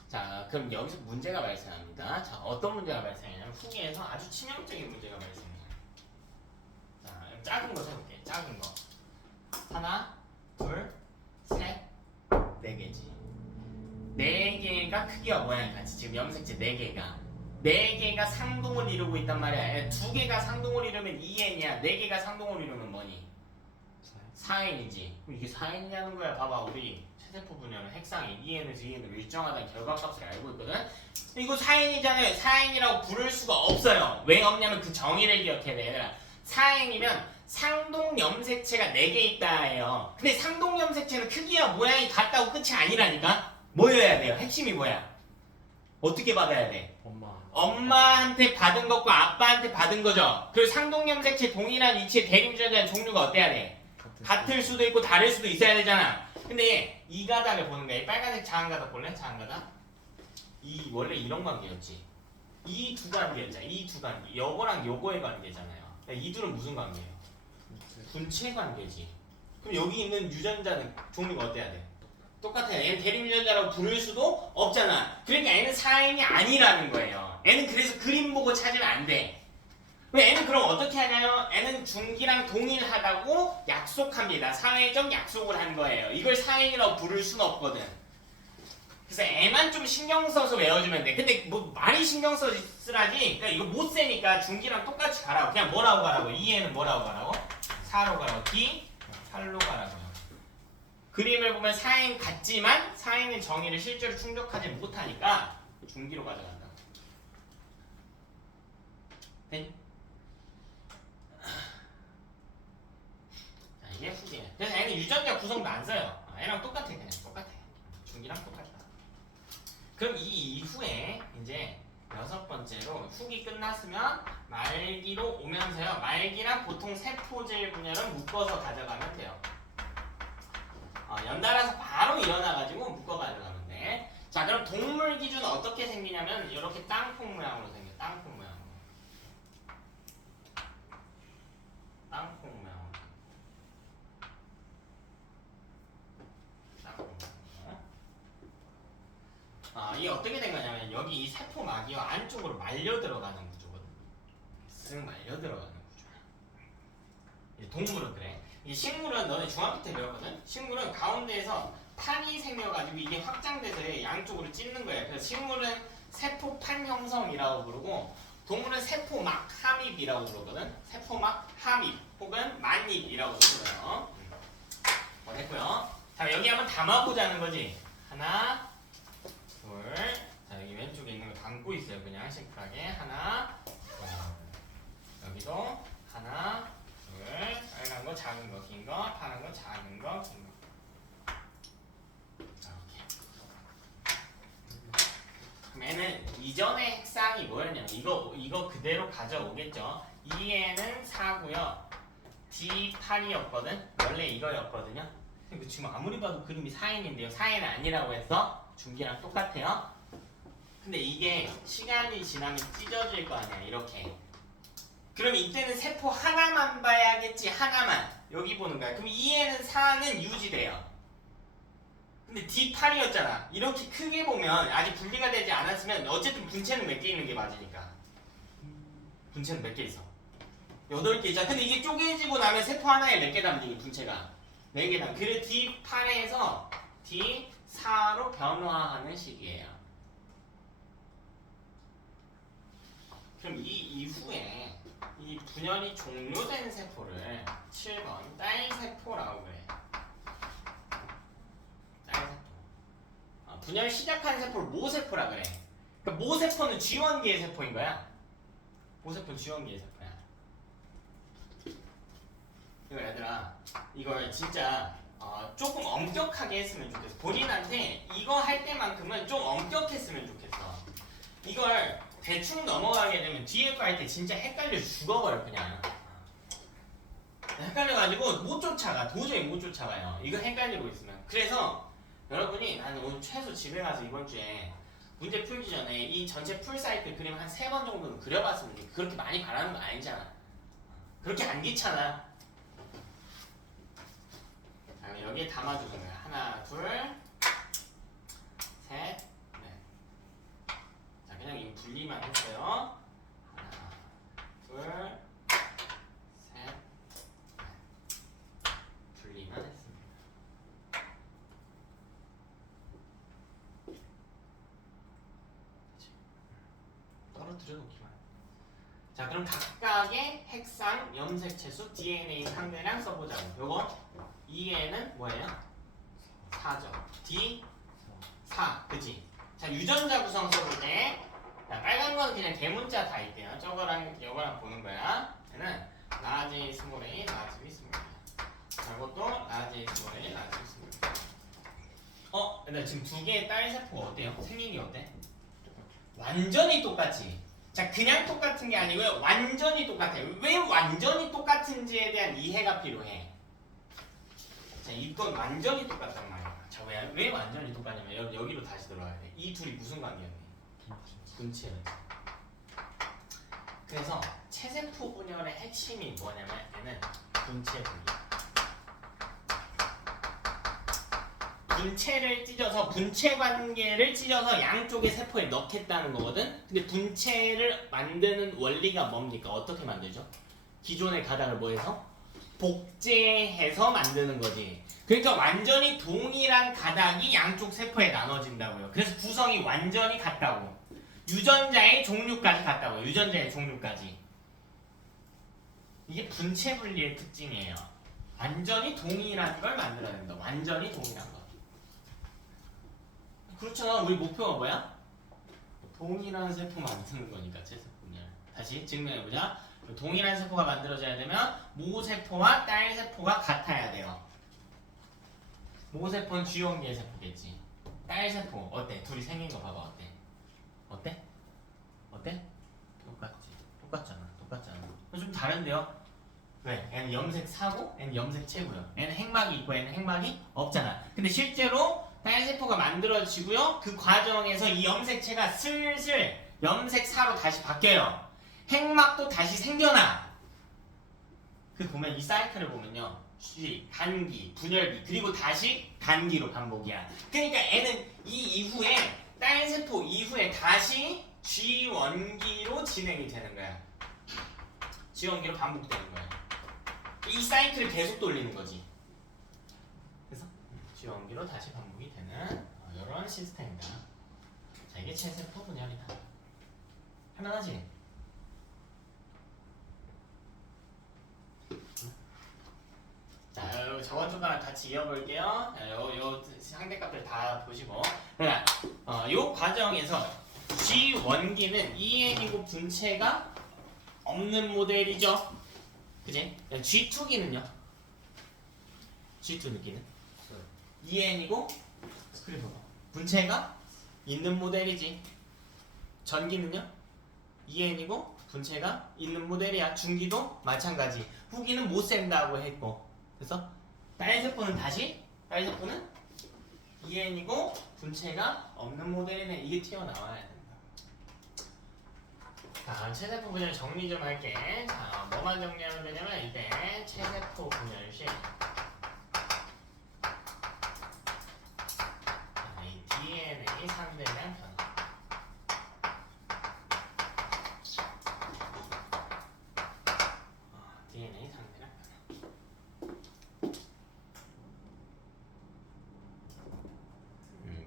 자, 그럼 여기서 문제가 발생합니다. 자, 어떤 문제가 발생하냐면 후기에서 아주 치명적인 문제가 발생해요. 자, 작은 거 세볼게. 작은 거. 하나, 둘, 셋, 4개지. 4개가 크기와 모양이 같이, 지금 염색체 4개가 상동을 이루고 있단 말이야. 2개가 상동을 이루면 2n이야. 4개가 상동을 이루면 뭐니? 4n이지. 그럼 이게 4n이냐는 거야. 봐봐, 우리 체세포 분열은 핵상이 2n에서 2n으로 일정하다는 결과값을 알고 있거든. 이거 4n이잖아요. 4n이라고 부를 수가 없어요. 왜 없냐면 그 정의를 기억해야 돼. 얘들아, 4n이면 상동 염색체가 4개 있다예요. 근데 상동 염색체는 크기와 모양이 같다고 끝이 아니라니까. 뭐여야 돼요? 핵심이 뭐야? 어떻게 받아야 돼? 엄마한테 받은 것과 아빠한테 받은 거죠. 그리고 상동 염색체 동일한 위치의 대립유전자의 종류가 어때야 돼? 같을 수도 있고 다를 수도 있어야 되잖아. 근데 이 가닥을 보는 거야. 이 빨간색 작은 가닥 볼래? 작은 가닥? 이 원래 이런 관계였지. 이 두 관계였잖아. 이 두 관계. 요거랑 요거의 관계잖아요. 그러니까 이 둘은 무슨 관계예요? 분체 관계지. 그럼 여기 있는 유전자는 종류가 어때야 돼? 똑같아요. 얘는 대립유전자라고 부를 수도 없잖아. 그러니까 얘는 4n이 아니라는 거예요. 얘는 그래서 그림 보고 찾으면 안 돼. 얘는 그럼 어떻게 하냐면 얘는 중기랑 동일하다고 약속합니다. 사회적 약속을 한 거예요. 이걸 4n이라고 부를 수는 없거든. 그래서 애만 좀 신경 써서 외워주면 돼. 근데 뭐 많이 신경 쓰라지. 그러니까 이거 못 세니까 중기랑 똑같이 가라고. 그냥 뭐라고 가라고? 2에는 뭐라고 가라고? 4로 가라고. D 8로 가라고요. 그림을 보면 4n 같지만 4n의 정의를 실제로 충족하지 못하니까 중기로 가져간다. 네? 자, 이게 후기예요. 그래서 얘는 유전자 구성도 안 써요. 얘랑 똑같아. 그냥 똑같아. 중기랑 똑같다. 그럼 이 이후에 이제 6번째로 후기 끝났으면 말기로 오면서요. 말기랑 보통 세포질 분열은 묶어서 가져가면 돼요. 연달아서 바로 일어나가지고 묶어 가져가면 돼. 자, 그럼 동물 기준은 어떻게 생기냐면 이렇게 땅콩 모양으로 생겨. 땅콩 모양으로. 땅콩 모양으로. 땅콩 모양으로. 이게 어떻게 된 거냐면 여기 이 세포 막이와 안쪽으로 말려 들어가는 구조거든. 쓱 말려 들어가는 구조야. 동물은 그래. 이 식물은 너네 중학교 때 배웠거든? 식물은 가운데에서 판이 생겨가지고 이게 확장돼서 양쪽으로 찢는 거야. 그래서 식물은 세포판 형성이라고 부르고 동물은 세포막 함입이라고 부르거든? 세포막 함입 혹은 만입이라고 부르고요. 됐고요. 자, 여기 한번 담아보자는 거지. 하나, 둘. 자, 여기 왼쪽에 있는 거 담고 있어요. 그냥 심플하게. 하나, 둘. 여기도 하나, 빨간 거, 작은 거, 긴 거, 파란 거, 작은 거, 긴 거. 이렇게. 그럼 얘는 이전의 핵상이 뭐였냐면 이거 그대로 가져오겠죠. 2N은 4고요. D8이었거든. 원래 이거였거든요. 근데 지금 아무리 봐도 그림이 4N인데요. 4N 아니라고 해서 중기랑 똑같아요. 근데 이게 시간이 지나면 찢어질 거 아니야. 이렇게. 그럼 이때는 세포 하나만 봐야겠지. 하나만. 여기 보는 거야. 그럼 2N은 4는 유지돼요. 근데 D8이었잖아. 이렇게 크게 보면 아직 분리가 되지 않았으면 어쨌든 분체는 몇 개 있는 게 맞으니까. 분체는 몇 개 있어? 8개 있잖아. 근데 이게 쪼개지고 나면 세포 하나에 몇 개 담기니 분체가? 4개 담. 그래서 D8에서 D4로 변화하는 시기예요. 그럼 이 이후에 이 분열이 종료된 세포를 7번 딸세포라고 그래. 딸세포. 분열 시작한 세포를 모세포라 그래. 그러니까 모세포는 G1기의 세포인 거야. 모세포는 G1기의 세포야. 이거 얘들아, 이걸 진짜 조금 엄격하게 했으면 좋겠어. 본인한테 이거 할 때만큼은 좀 엄격했으면 좋겠어. 이걸 대충 넘어가게 되면 뒤에 거 할 때 진짜 헷갈려 죽어버려 그냥. 헷갈려가지고 못 쫓아가. 도저히 못 쫓아가요. 이거 헷갈리고 있으면. 그래서 여러분이 나는 오늘 최소 집에 가서 이번 주에 문제 풀기 전에 이 전체 풀사이클 그림 한 3번 정도는 그려봤으면 좋겠어. 그렇게 많이 바라는 거 아니잖아. 그렇게 안 귀찮아. 자, 여기에 담아주는 거야. 하나, 둘, 셋, 넷. 자, 그냥 이 분리만 했어요. 하나, 둘, 셋, 넷. 분리만 했습니다. 떨어뜨려 놓기만. 자, 그럼 각각의 핵상, 염색체수, DNA 상대량 써보자고. 요거 2에는 뭐예요? 4죠. D 4, 그치? 자, 유전자 구성 써볼 때, 자, 빨간 건 그냥 대문자 다 있대요. 저거랑 이거랑 보는 거야. 얘는 라지, 스몰 A, 라지 B, 스몰 A. 자, 이것도 라지, 스몰 A, 라지 B, 스몰 A. 근데 지금 두 개의 딸 세포가 어때요? 생긴 게 어때? 완전히 똑같지. 자, 그냥 똑같은 게 아니고요. 완전히 똑같아요. 왜 완전히 똑같은지에 대한 이해가 필요해. 자, 이건 완전히 똑같단 말이야. 자, 왜 완전히 똑같냐면 여기로 다시 들어와야 돼. 이 둘이 무슨 관계였니? 분체였지. 그래서 체세포 분열의 핵심이 뭐냐면 얘는 분체 분열. 분체를 찢어서 분체 관계를 찢어서 양쪽의 세포에 넣겠다는 거거든. 근데 분체를 만드는 원리가 뭡니까? 어떻게 만들죠? 기존의 가닥을 뭐해서? 복제해서 만드는 거지. 그러니까 완전히 동일한 가닥이 양쪽 세포에 나눠진다고요. 그래서 구성이 완전히 같다고. 유전자의 종류까지 같다고요. 유전자의 종류까지. 이게 분체 분리의 특징이에요. 완전히 동일한 걸 만들어낸다. 완전히 동일한 거. 그렇잖아. 우리 목표가 뭐야? 동일한 세포 만드는 거니까 체세포 분열. 다시 증명해보자. 동일한 세포가 만들어져야 되면 모세포와 딸세포가 같아야 돼요. 모세포는 G1기의 세포겠지. 딸세포 어때? 둘이 생긴 거 봐봐. 어때? 어때? 어때? 똑같지. 똑같잖아. 똑같잖아. 좀 다른데요? 왜? 얘는 염색 4고 얘는 염색 채고요. 얘는 핵막이 있고 얘는 핵막이 없잖아. 근데 실제로 딸세포가 만들어지고요. 그 과정에서 이 염색체가 슬슬 염색 4로 다시 바뀌어요. 핵막도 다시 생겨나. 그 보면 이 사이클을 보면요. 단기, 분열기, 그리고 다시 단기로 반복이야. 그러니까 애는 이 이후에 딸세포 이후에 다시 G1기로 진행이 되는 거야. G1기로 반복되는 거야. 이 사이클을 계속 돌리는 거지. 그래서 G1기로 다시 반복이 되는 이런 시스템이다. 자, 이게 체세포 분열이다. 할만하지? 자, 저번 주랑 같이 이어볼게요. 요 상대값들 다 보시고. 요 과정에서 G1기는 EN이고 분체가 없는 모델이죠. 그지? G2기는요? G2기는? EN이고 그리고 분체가 있는 모델이지. 전기는요? 2n이고 분체가 있는 모델이야. 중기도 마찬가지. 후기는 못 센다고 했고. 그래서 딸세포는 2n이고 분체가 없는 모델이네. 이게 튀어나와야 된다. 자, 체세포 분열 정리 좀 할게. 자, 뭐만 정리하면 되냐면 이때 체세포 분열식 이 DNA 상대량 변화. DNA 상대량 변화.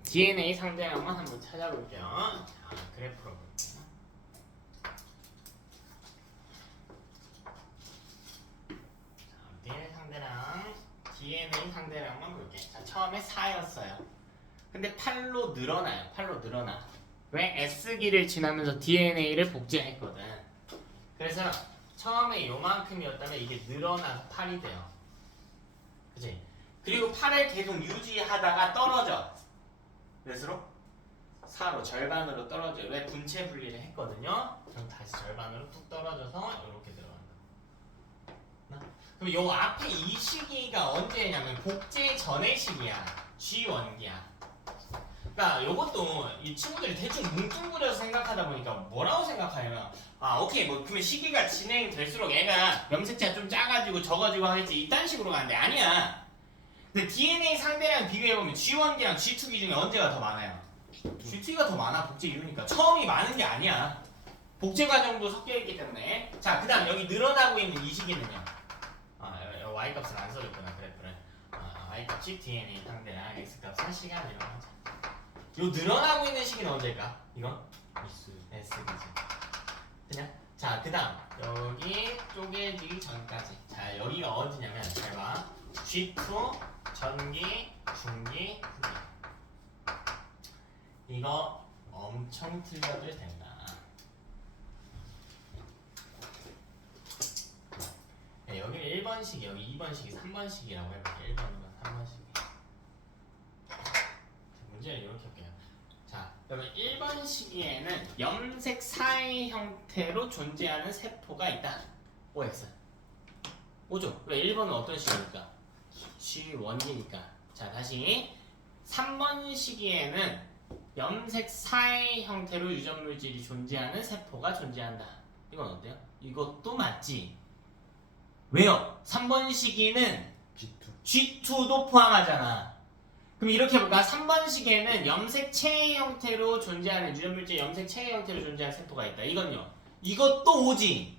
DNA 상대량만 한번 찾아볼게요. 자, 그래프로 볼게요. DNA 상대량만 볼게. 자, 처음에 4였어요. 근데 8로 늘어나요. 8로 늘어나. 왜? S기를 지나면서 DNA를 복제했거든. 그래서 처음에 요만큼이었다면 이게 늘어나서 8이 돼요. 그치? 그리고 8을 계속 유지하다가 떨어져. 몇으로? 4로 절반으로 떨어져요. 왜? 분체 분리를 했거든요. 그럼 다시 절반으로 뚝 떨어져서 이렇게 들어간다. 그럼 요 앞에 이 시기가 언제냐면 복제 전의 시기야. G1기야. 그러니까 요것도 이 친구들이 대충 뭉뚱그려서 생각하다 보니까 뭐라고 생각하냐면 아 오케이 뭐 그러면 시기가 진행될수록 애가 염색체가 좀 작아지고 적어지고 하겠지 이딴 식으로 가는데 아니야. 근데 DNA 상대량 비교해보면 G1기랑 G2기 중에 언제가 더 많아요? G2가 더 많아. 복제 이루니까 처음이 많은 게 아니야. 복제 과정도 섞여있기 때문에. 자, 그 다음 여기 늘어나고 있는 이 시기는요. Y값은 안 써줬구나. 그래프를. Y값이 DNA 상대량 X값은 시간 이런 거죠. 요 늘어나고 있는 시기는 언제일까? 이건? S기지. 그냥? 자, 그 다음 여기 쪼개지기 전까지. 자, 여기가 어디냐면 잘 봐. G2 전기, 중기, 후기. 이거 엄청 틀려도 된다. 네, 여기는 1번식이, 여기 2번식이, 3번식이라고 해볼게요. 1번이건 3번식이. 문제를 이렇게 할게요. 자, 그러면 1번 시기에는 염색 사이 형태로 존재하는 세포가 있다. OX. 오죠? 왜 1번은 어떤 식이니까? G1이니까. 자, 다시 3번 시기에는 염색 사이 형태로 유전물질이 존재하는 세포가 존재한다. 이건 어때요? 이것도 맞지? 왜요? 3번 시기는 G2도 포함하잖아. 그럼 이렇게 볼까? 3번 시기에는 염색체의 형태로 존재하는 유전물질 염색체의 형태로 존재하는 세포가 있다. 이건요. 이것도 오지.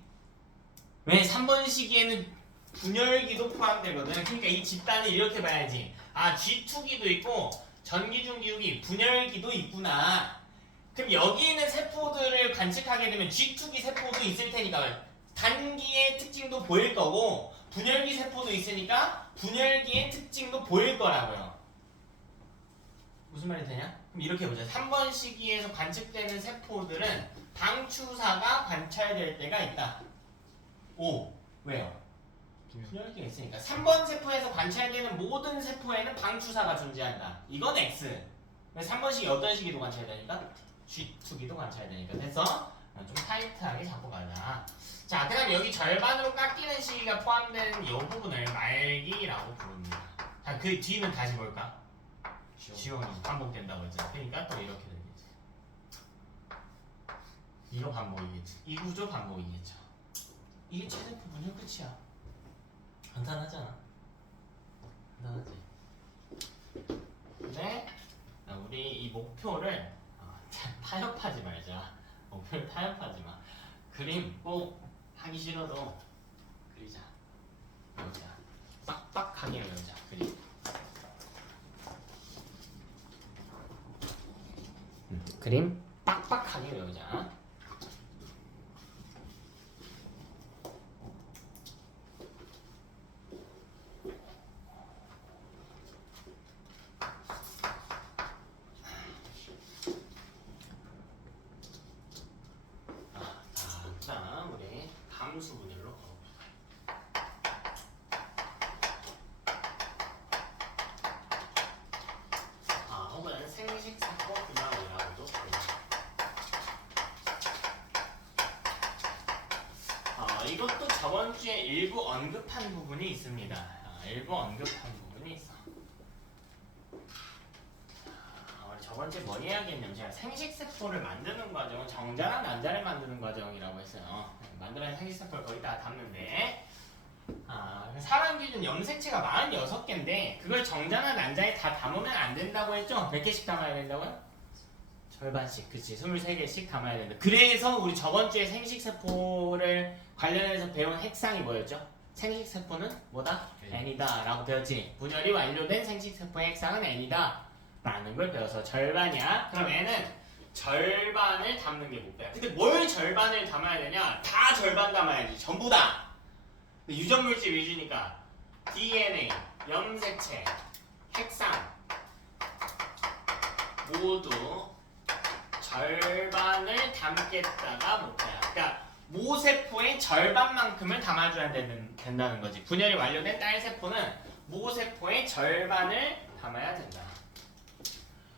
왜? 3번 시기에는 분열기도 포함되거든. 그러니까 이 집단을 이렇게 봐야지. 아, G2기도 있고 전기, 중기, 후기, 분열기도 있구나. 그럼 여기 있는 세포들을 관측하게 되면 G2기 세포도 있을 테니까 단기의 특징도 보일 거고 분열기 세포도 있으니까 분열기의 특징도 보일 거라고요. 무슨 말이 되냐? 그럼 이렇게 보자. 3번 시기에서 관측되는 세포들은 방추사가 관찰될 때가 있다. 오, 왜요? 분열기가 있으니까. 3번 세포에서 관찰되는 모든 세포에는 방추사가 존재한다. 이건 X. 3번 시기 어떤 시기도 관찰되니까? G2기도 관찰되니까. 됐어? 좀 타이트하게 잡고 가자. 자, 그 다음 여기 절반으로 깎이는 시기가 포함되는 이 부분을 말기라고 부릅니다. 자, 그 뒤는 다시 볼까? 지원이 반복된다고 했잖아. 그러니까 또 이렇게 되겠지. 이거 반복이겠지. 이 구조 반복이겠죠. 이게 체세포 분열 끝이야. 간단하잖아. 간단하지. 근데 우리 이 목표를 타협하지 말자. 목표를 타협하지 마. 그림 꼭 하기 싫어도 그리자. 외우자. 빡빡하게 외우자. 그림. 그림 빡빡하게 외우자. 자, 우리 함수 분열로 혹은 생식 세포 분열이라고도 불립니다. 주에 일부 언급한 부분이 있습니다. 일부 언급한 부분이 있어. 우리 저번주에 뭐 해야겠냐면 제가 생식세포를 만드는 과정은 정자랑 난자를 만드는 과정이라고 했어요. 만들어낸 생식세포를 거의 다 담는데 사람 기준 염색체가 46개인데 그걸 정자나 난자에 다 담으면 안 된다고 했죠? 몇 개씩 담아야 된다고요? 절반씩, 그치, 23개씩 담아야 된다. 그래서 우리 저번주에 생식세포를 관련해서 배운 핵상이 뭐였죠? 생식세포는 뭐다? N이다 라고 배웠지. 분열이 완료된 생식세포의 핵상은 N이다 라는 걸 배워서 절반이야. 그럼 N은 절반을 담는 게 목표야. 근데 뭘 절반을 담아야 되냐? 다 절반 담아야지. 전부 다. 유전물질 위주니까 DNA, 염색체, 핵상 모두 절반을 담겠다가 목표야. 그러니까 모세포의 절반만큼을 담아줘야 된다는 거지. 분열이 완료된 딸세포는 모세포의 절반을 담아야 된다.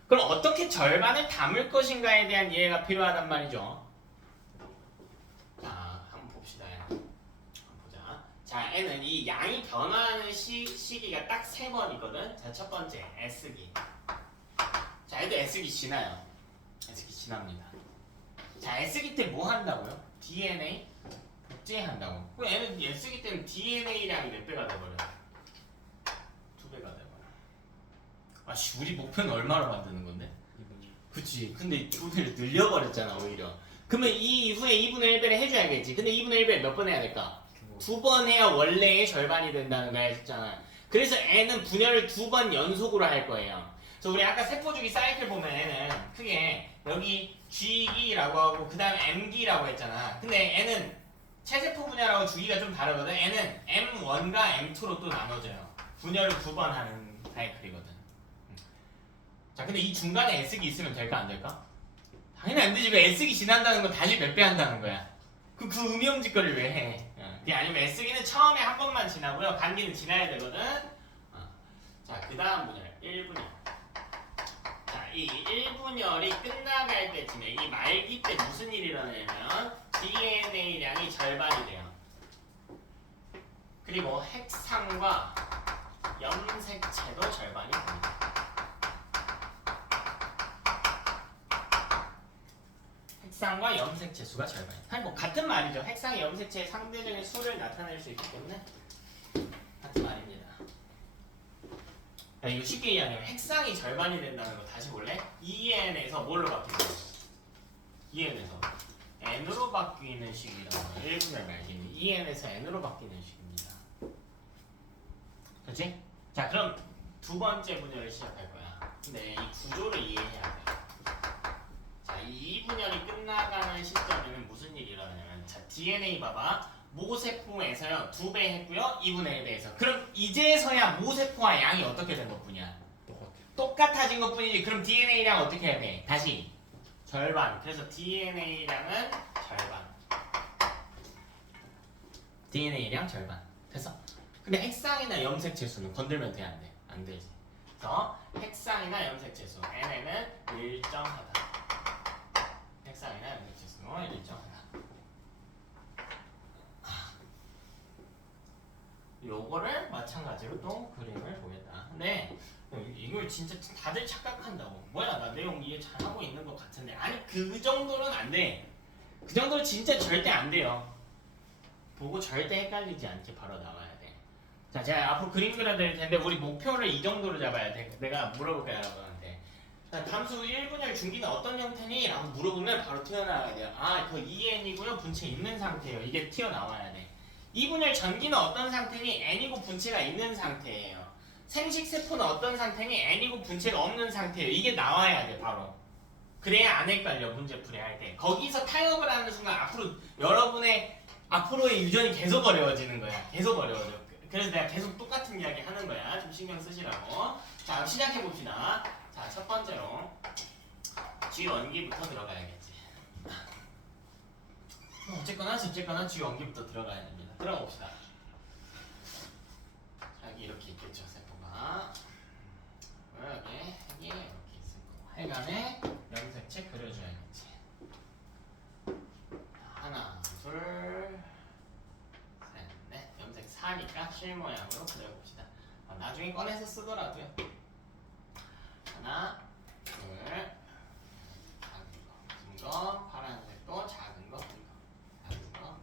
그럼 어떻게 절반을 담을 것인가에 대한 이해가 필요하단 말이죠. 자, 한번 봅시다. 보자. 자, N은 이 양이 변화하는 시기가 딱 3번이거든. 자, 첫 번째 S기. 자, 얘도 S기 지나요. S기 지납니다. 자, S기 때 뭐 한다고요? DNA 복제한다고. 그럼 얘는 S기 때는 DNA량이 몇 배가 돼버려? 2배가 돼버려. 아씨, 우리 목표는 얼마로 만드는 건데? 그치. 근데 2배를 늘려버렸잖아 오히려. 그러면 이 이후에 2분의 1배를 해줘야겠지. 근데 2분의 1배를 몇 번 해야 될까? 2번 해야 원래의 절반이 된다는 거야 했잖아. 그래서 N은 분열을 2번 연속으로 할 거예요. 그래서 우리 아까 세포주기 사이클 보면 N은 크게 여기 G기라고 하고 그 다음에 M기라고 했잖아. 근데 N은 체세포 분열하고 주기가 좀 다르거든. N은 M1과 M2로 또 나눠져요. 분열을 2번 하는 사이클이거든. 자, 근데 이 중간에 S기 있으면 될까 안 될까? 당연히 안 되지. 왜 S기 지난다는 건 다시 몇 배 한다는 거야? 그 음이om짓거리를 왜 해? 그게 아니면 S기는 처음에 한 번만 지나고요. 반기는 지나야 되거든. 자, 그 다음 분열 1분열. 자, 이 1분열이 끝나갈 때쯤에 이 말기 때 무슨 일이 일어나냐면 DNA량이 절반이 돼요. 그리고 핵상과 염색체도 절반이 됩니다. 핵상과 염색체 수가 절반이에요. 사실 뭐 같은 말이죠. 핵상이 염색체의 상대적인 수를 나타낼 수 있기 때문에 같은 말입니다. 야, 이거 쉽게 이해하면 핵상이 절반이 된다는 거 다시 볼래? 2n에서 뭘로 바뀌는 거야? 2n에서 n으로 바뀌는 식이라고. 1분의 말기는 2n에서 n으로 바뀌는 식입니다. 그렇지? 자, 그럼 두 번째 분열을 시작할 거야. 근데 이 구조를 이해해야 돼. 자, 이 2분열이 끝나가는 시점에는 무슨 일이 일어나냐면, 자, DNA 봐봐. 모세포에서요 2배 했고요 2분의 1배에서. 그럼 이제서야 모세포와 양이 어떻게 된 것뿐이야? 똑같아진 것뿐이지. 그럼 DNA량 어떻게 해야 돼? 다시 절반. 그래서 DNA량은 절반. DNA량 절반. 됐어? 근데 핵상이나 염색체수는 건들면 돼? 안 돼? 안 되지. 그래서 핵상이나 염색체수 N에는 일정하다. 핵상이나 염색체수는 일정하다. 요거를 마찬가지로 또 그림을 보겠다. 근데 이걸 진짜 다들 착각한다고. 뭐야, 나 내용 이해 잘하고 있는 것 같은데. 아니, 그 정도는 안 돼. 그 정도는 진짜 절대 안 돼요. 보고 절대 헷갈리지 않게 바로 나와야 돼. 자, 제가 앞으로 그림 그려드릴 텐데 우리 목표를 이 정도로 잡아야 돼. 내가 물어볼게요, 여러분한테. 자, 담수 1분열 중기는 어떤 형태니? 라고 물어보면 바로 튀어나와야 돼요. 아, 그거 2n이고요. 분체 있는 상태예요. 이게 튀어나와야 돼. 2분열 전기는 어떤 상태니? N이고 분체가 있는 상태예요. 생식세포는 어떤 상태니? N이고 분체가 없는 상태예요. 이게 나와야 돼, 바로. 그래야 안 헷갈려, 문제 풀이할 때. 거기서 타협을 하는 순간 앞으로 여러분의 앞으로의 유전이 계속 어려워지는 거야. 계속 어려워져. 그래서 내가 계속 똑같은 이야기 하는 거야. 좀 신경 쓰시라고. 자, 시작해봅시다. 자, 첫 번째로 G원기부터 들어가야겠지. 어쨌거나 G원기부터 들어가야 됩니다. 들어봅시다. 여기 이렇게 있겠죠, 세포가. 여기 핵이 이렇게 있을 거고. 핵 안에 염색체 그려줘야겠지. 하나, 둘, 셋, 넷. 실 모양으로 그려봅시다. 나중에 꺼내서 쓰더라도요. 하나, 둘, 작은 거, 긴 거, 파란색도 작은 거, 긴 거, 작은 거,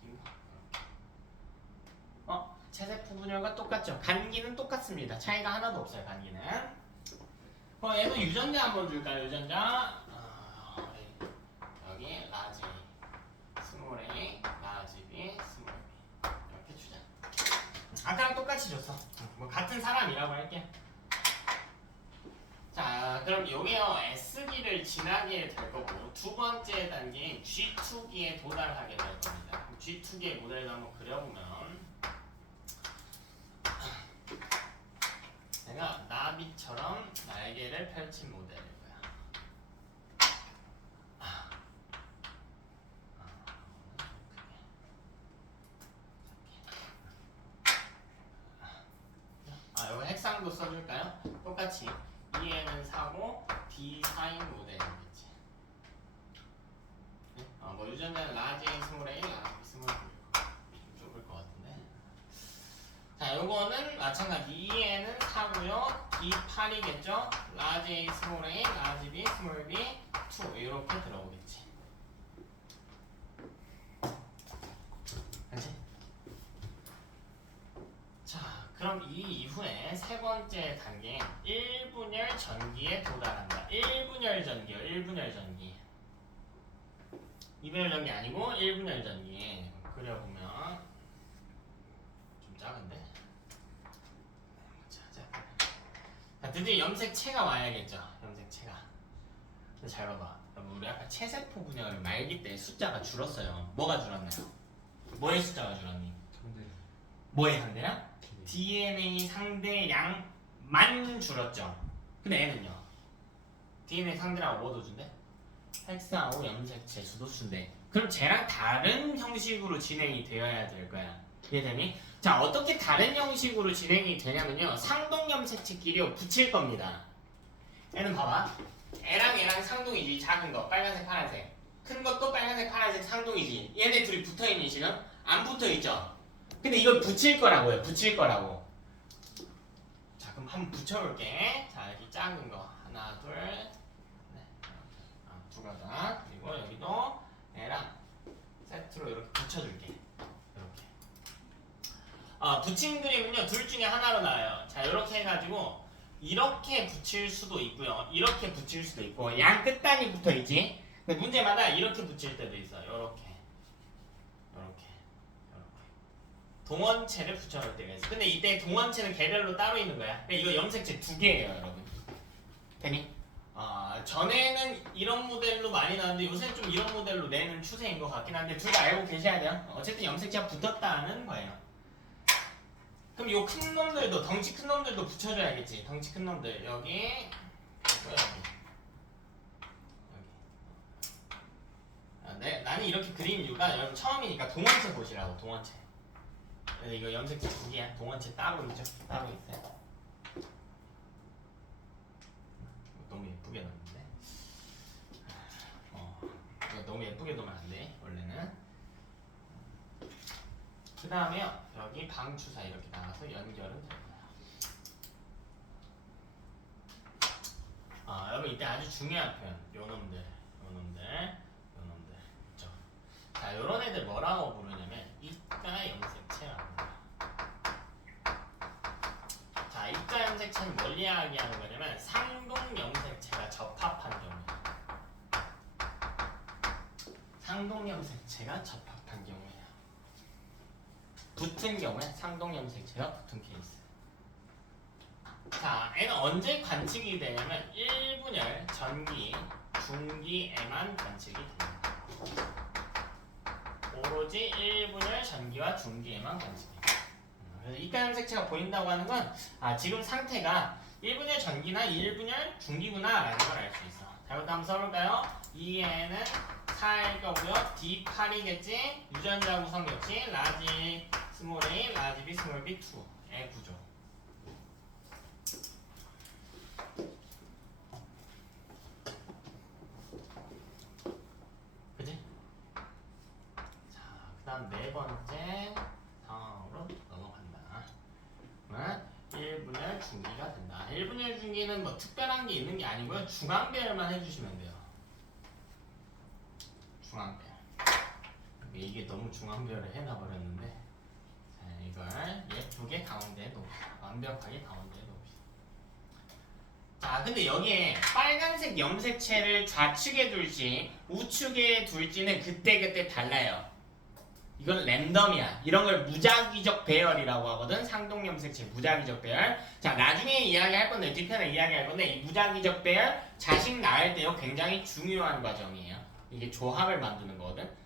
긴 거. 체세포 분열과 똑같죠? 간기는 똑같습니다. 차이가 하나도 없어요. 간기는. 얘도 유전자 한번 줄까요? 유전자. 여기 라지 스몰 A, 라지 B, 스몰 B 이렇게 주자. 아까랑 똑같이 줬어. 뭐 같은 사람이라고 할게. 자, 그럼 요게요 S기를 지나게 될 거고 두 번째 단계인 G2기에 도달하게 될 겁니다. G2기의 모델을 한번 그려보면 내가 나비처럼 날개를 펼친 모델일 거야. 여기 색상도 써줄까요? 똑같이 E에는 4고 D 4인 모델이겠지. 네? 뭐 유전자는 라지 A, 스몰 A, 라지 스몰 B 좁을 것 같은데. 자, 요거는 마찬가지 E에는 4고요. D 8이겠죠? 라지 A, 스몰 A, 라지 B, 스몰 B 2 이렇게 들어오겠지. 그치? 자, 그럼 이 이후에 세 번째 단계인 1분열 전기에 도달한다. 1분열 전기요. 1분열 전기. 2분열 전기 아니고 1분열 전기. 그려보면 좀 작은데? 자, 드디어 염색체가 와야겠죠. 염색체가. 근데 잘 봐봐. 우리 아까 체세포 분열 말기 때 숫자가 줄었어요. 뭐가 줄었나요? 뭐의 숫자가 줄었니? 뭐의 상대량? DNA 상대량만 줄었죠. 근데 얘는요. DNA 상대량 뭐 도준대? 헬스하고 염색체 수도수인데 그럼 쟤랑 다른 형식으로 진행이 되어야 될 거야. 이해되니? 자, 어떻게 다른 형식으로 진행이 되냐면요. 상동염색체끼리 붙일 겁니다. 얘는 봐봐. 얘랑 얘랑 상동이지. 작은 거 빨간색 파란색. 큰 것도 빨간색 파란색 상동이지. 얘네 둘이 붙어있니 지금? 안 붙어있죠? 근데 이걸 붙일 거라고요. 붙일 거라고. 자, 그럼 한번 붙여볼게. 자, 여기 작은 거 하나, 둘, 네, 두 가닥. 그리고 여기도 얘랑 세트로 이렇게 붙여줄게. 이렇게. 붙인 그림은요 둘 중에 하나로 나와요. 자, 이렇게 해가지고 이렇게 붙일 수도 있고요. 이렇게 붙일 수도 있고 양 끝단이 붙어있지. 근데 문제마다 이렇게 붙일 때도 있어. 이렇게. 동원체를 붙여놓을 때가 있어. 근데 이때 동원체는 개별로 따로 있는 거야. 근데 이거 염색체 두 개예요, 여러분. 되니? 전에는 이런 모델로 많이 나왔는데 요새는 좀 이런 모델로 내는 추세인 것 같긴 한데 둘 다 알고 계셔야 돼요. 어쨌든 염색체가 붙었다는 거예요. 그럼 요 큰 놈들도 덩치 큰 놈들도 붙여줘야겠지. 덩치 큰 놈들 여기 여기. 나는 이렇게 그린 이유가 여러분 처음이니까 동원체 보시라고. 동원체. 이거 염색체 두 개야. 동원체 따로 있죠? 따로 있어요. 너무 예쁘게 넣었는데. 이거 너무 예쁘게 넣으면 안 돼. 원래는. 그 다음에요. 여기 방추사 이렇게 나가서 연결은 됩니다. 여러분 이때 아주 중요한 표현. 요놈들. 있죠. 자, 요런 애들 뭐라고 부르냐면 이가 염색체라고 합니다. 자, 이가 염색체는 뭘 이야기하는 거냐면 상동 염색체가 접합한 경우예요. 상동 염색체가 접합한 경우예요. 붙은 경우에 상동 염색체가 붙은 케이스. 자, 얘는 언제 관측이 되냐면 1분열 전기 중기에만 관측이 됩니다. 오로지 1분열 전기와 중기에만 관측이 됩니다. 그래서 이가 염색체가 보인다고 하는 건 지금 상태가 1분열 전기나 1분열 중기구나 라는 걸 알 수 있어. 자, 이것도 한번 써볼까요? EN은 4일 거고요. D8이겠지? 유전자 구성 역시 라지 스몰 A, 라지 B, 스몰 B 2의 구조. 그치? 자, 그 다음 네 번째 상황으로 넘어간다. 1분열 중기가 된다. 1분열 중기는 뭐 특별한 게 있는 게 아니고요. 중앙배열만 해주시면 돼요. 중앙배열. 이게 너무 중앙배열을 해놔버렸는데, 자, 이걸 예쁘게 가운데에 놓읍시다. 완벽하게 가운데에 놓읍시다. 자, 근데 여기에 빨간색 염색체를 좌측에 둘지 우측에 둘지는 그때그때 달라요. 이건 랜덤이야. 이런 걸 무작위적 배열이라고 하거든. 상동염색체 무작위적 배열. 자, 나중에 이야기할 건데, 뒤편에 이야기할 건데, 이 무작위적 배열 자식 낳을 때요 굉장히 중요한 과정이에요. 이게 조합을 만드는 거거든.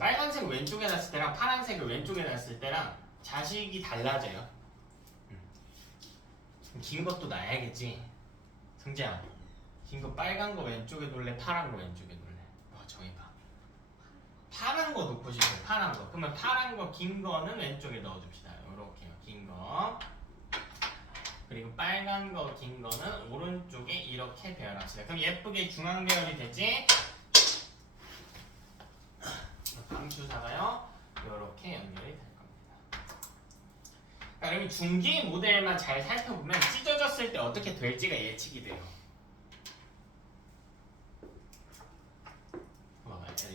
빨간색 왼쪽에 놨을 때랑 파란색을 왼쪽에 놨을 때랑 자식이 달라져요. 긴 것도 놔야겠지. 승재야, 긴 거 빨간 거 왼쪽에 놓을래? 파란 거 왼쪽에 놓을래? 정해봐. 파란 거 놓고 싶어요. 파란 거. 그러면 파란 거 긴 거는 왼쪽에 넣어줍시다. 요렇게요. 긴 거. 그리고 빨간 거 긴 거는 오른쪽에 이렇게 배열합시다. 그럼 예쁘게 중앙 배열이 되지? 방추사가요. 요렇게 연결이 될 겁니다. 그러면 중기 모델만 잘 살펴보면 찢어졌을 때 어떻게 될지가 예측이 돼요.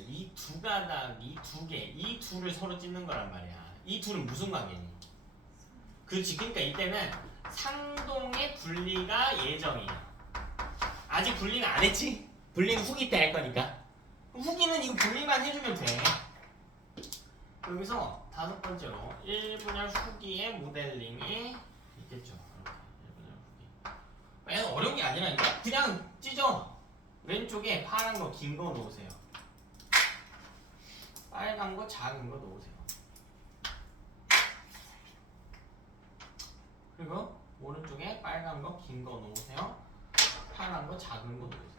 이 두 가닥, 이 두 개, 이 둘을 서로 찢는 거란 말이야. 이 둘은 무슨 관계니? 그렇지. 그러니까 이때는 상동의 분리가 예정이야. 아직 분리는 안 했지? 분리는 후기 때 할 거니까. 후기는 이거 분리만 해주면 돼. 여기서 다섯 번째로 1분열 후기의 모델링이 있겠죠. 이렇게 1분열 후기. 얘는 어려운 게 아니라니까. 그냥 찢어. 왼쪽에 파란 거 긴 거 놓으세요. 빨간 거 작은 거 놓으세요. 그리고 오른쪽에 빨간 거 긴 거 놓으세요. 파란 거 작은 거 놓으세요.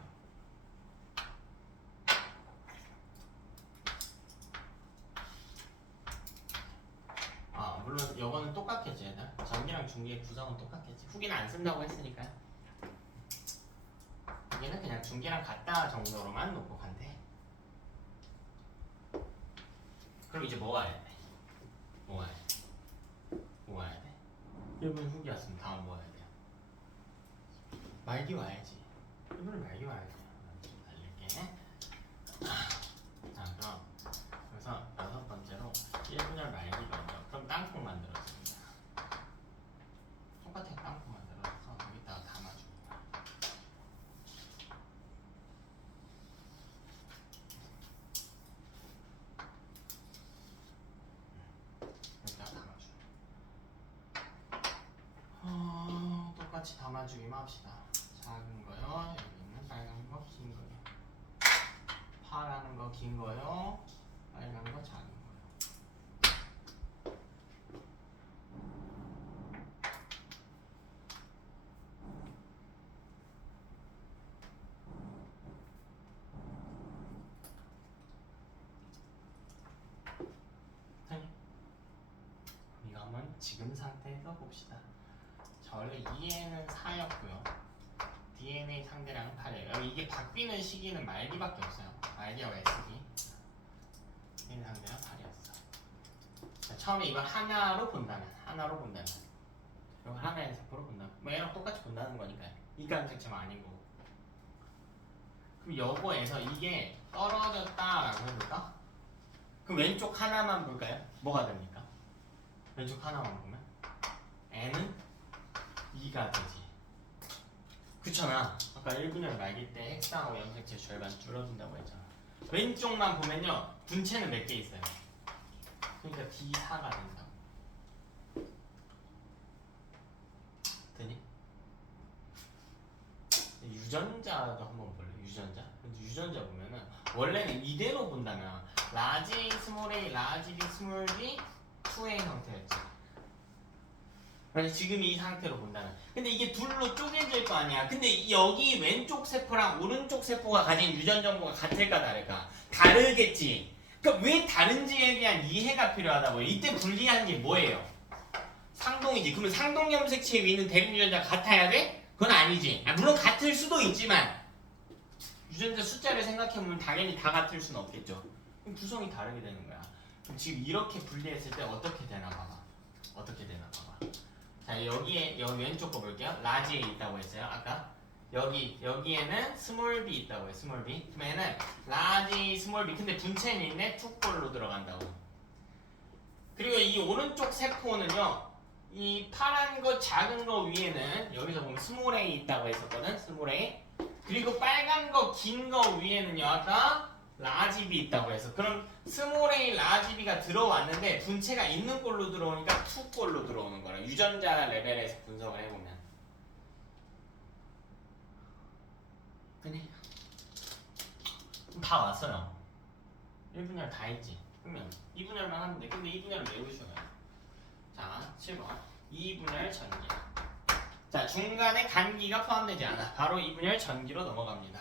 물론 이거는 똑같겠지. 얘들 전기랑 중기의 구성은 똑같겠지. 후기는 안 쓴다고 했으니까. 여기는 그냥 중기랑 같다 정도로만 놓고 간대. 그럼 이제 뭐 와야 돼? 뭐 와야 돼? 뭐 와야 돼? 1분 후기 왔으면 다음 뭐 와야 돼요? 말기 와야지. 1분을 말기 와야지. 좀 달릴게. 자, 그럼 그래서 여섯 번째로 1분열 말기 먼저. 그럼 땅콩 만들어줍니다. 똑같아요. 땅콩 만들어서 여기다가 담아줍니다. 여기다가 담아줍니다. 똑같이 담아주기만 합시다. 작은 거요. 여기 있는 빨간 거, 긴 거요. 파란 거, 긴 거요. 빨간 거, 작은 거요. 이거 한번 지금 상태에서 봅시다. 자, 원래 2에는 4였고요. DNA 상대량은 8이에요. 이게 바뀌는 시기는 말기밖에 없어요. 말기와 S기. DNA 상대량 8이었어. 자, 처음에 이걸 하나로 본다면 이거 하나의 세포로 본다면 뭐 얘랑 똑같이 본다는 거니까요. 이감색체만 아닌 거고. 그럼 여거에서 이게 떨어졌다라고 해볼까? 그럼 왼쪽 하나만 볼까요? 뭐가 됩니까? 왼쪽 하나만 보면 N은 2가 되지. 그렇잖아. 아까 1분열 말기 때 핵상하고 염색체 절반 줄어든다고 했잖아. 왼쪽만 보면요 분체는 몇 개 있어요. 그러니까 D4가 된다. 되니? 유전자도 한번 볼래? 유전자 보면은 원래는 이대로 본다면 라지 스몰 a, 라지 b, 스몰 b, 2a 형태였지. 지금 이 상태로 본다면. 근데 이게 둘로 쪼개질 거 아니야. 근데 여기 왼쪽 세포랑 오른쪽 세포가 가진 유전 정보가 같을까 다를까? 다르겠지. 그러니까 왜 다른지에 대한 이해가 필요하다고요. 이때 분리한 게 뭐예요? 상동이지. 그러면 상동 염색체 위는 대립 유전자 같아야 돼? 그건 아니지. 물론 같을 수도 있지만 유전자 숫자를 생각해보면 당연히 다 같을 수는 없겠죠. 그럼 구성이 다르게 되는 거야. 그럼 지금 이렇게 분리했을 때 어떻게 되나 봐봐. 자, 자, 여기 왼쪽 거 볼게요. 라지 A 있다고 했어요. 아까 여기에는 스몰 B 있다고 해요. 스몰 B. 그러면은 라지 스몰 B. 근데 분체는 있네. 투꼴로 들어간다고. 그리고 이 오른쪽 세포는요. 이 파란 거 작은 거 위에는 여기서 보면 스몰 A 있다고 했었거든. 스몰 A. 그리고 빨간 거 긴 거 위에는요. 아까 라지 B 있다고 해서 그럼 스몰 A 라지 B가 들어왔는데 분체가 있는 꼴로 들어오니까 투꼴로 들어오는 거라. 유전자 레벨에서 분석을 해보면. 그네. 다 왔어요. 1분열 다 했지. 그러면 2분열만 하면 돼. 근데 2분열은 매우 쉬워요. 자, 7번. 2분열 전기. 자, 중간에 간기가 포함되지 않아. 바로 2분열 전기로 넘어갑니다.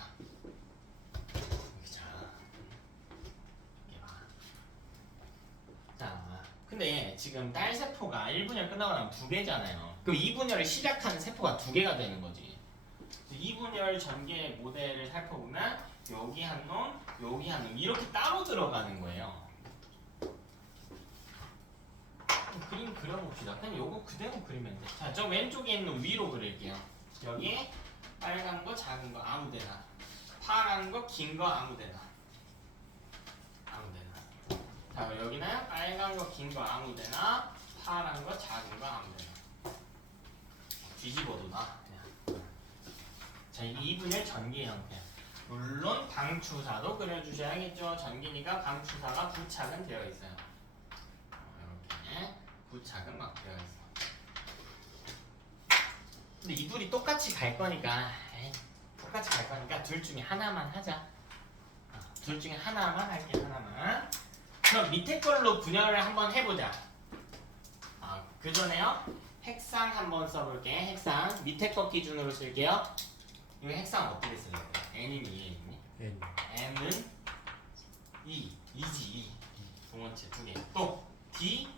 자, 근데 지금 딸 세포가 1분열 끝나고 나면 2개잖아요. 그럼 2분열을 시작하는 세포가 2개가 되는 거지. 2분열 전기의 모델을 살펴보면 여기 한 놈, 여기 한 놈 이렇게 따로 들어가는 거예요. 그림 그려봅시다. 그냥 요거 그대로 그리면 돼. 자, 저 왼쪽에 있는 위로 그릴게요. 여기 빨간 거, 작은 거 아무데나. 파란 거, 긴 거 아무데나. 아무데나. 자, 여기는 빨간 거, 긴 거 아무데나. 파란 거, 작은 거 아무데나. 뒤집어도 나. 그냥. 자, 이게 2분의 전기 형태. 물론 방추사도 그려주셔야겠죠. 전기니까 방추사가 부착은 되어 있어요. 이렇게 부착은 막 되어 있어. 근데 이 둘이 똑같이 갈 거니까 똑같이 갈 거니까 둘 중에 하나만 하자. 둘 중에 하나만 할게. 하나만. 그럼 밑에 걸로 분열을 한번 해보자. 그 전에요. 핵상 한번 써볼게. 핵상 밑에 거 기준으로 쓸게요. 이거 핵상 어떻게 쓸래요? n은 2에 있니? n은 2, 2지 2. 두 번째 두 개. 또 d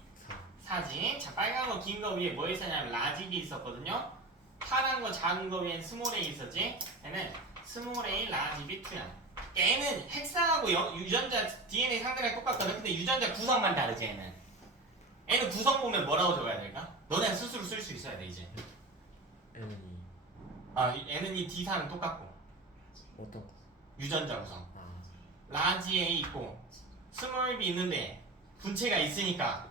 4지. 자, 빨간 거 긴 거 위에 뭐 있었냐면 라지 B 있었거든요. 파란 거 작은 거 위엔 스몰 A 있었지. 얘는 스몰 A 라지 B 2야. 얘는 핵상하고 유전자 DNA 상대랑 똑같거든. 근데 유전자 구성만 다르지 얘는. 얘는 구성 보면 뭐라고 적어야 될까? 너네 스스로 쓸 수 있어야 돼 이제. N은 이 D4는 똑같고. 어떤 거? 유전자 구성. 라지 A 있고 스몰 B 있는데 분체가 있으니까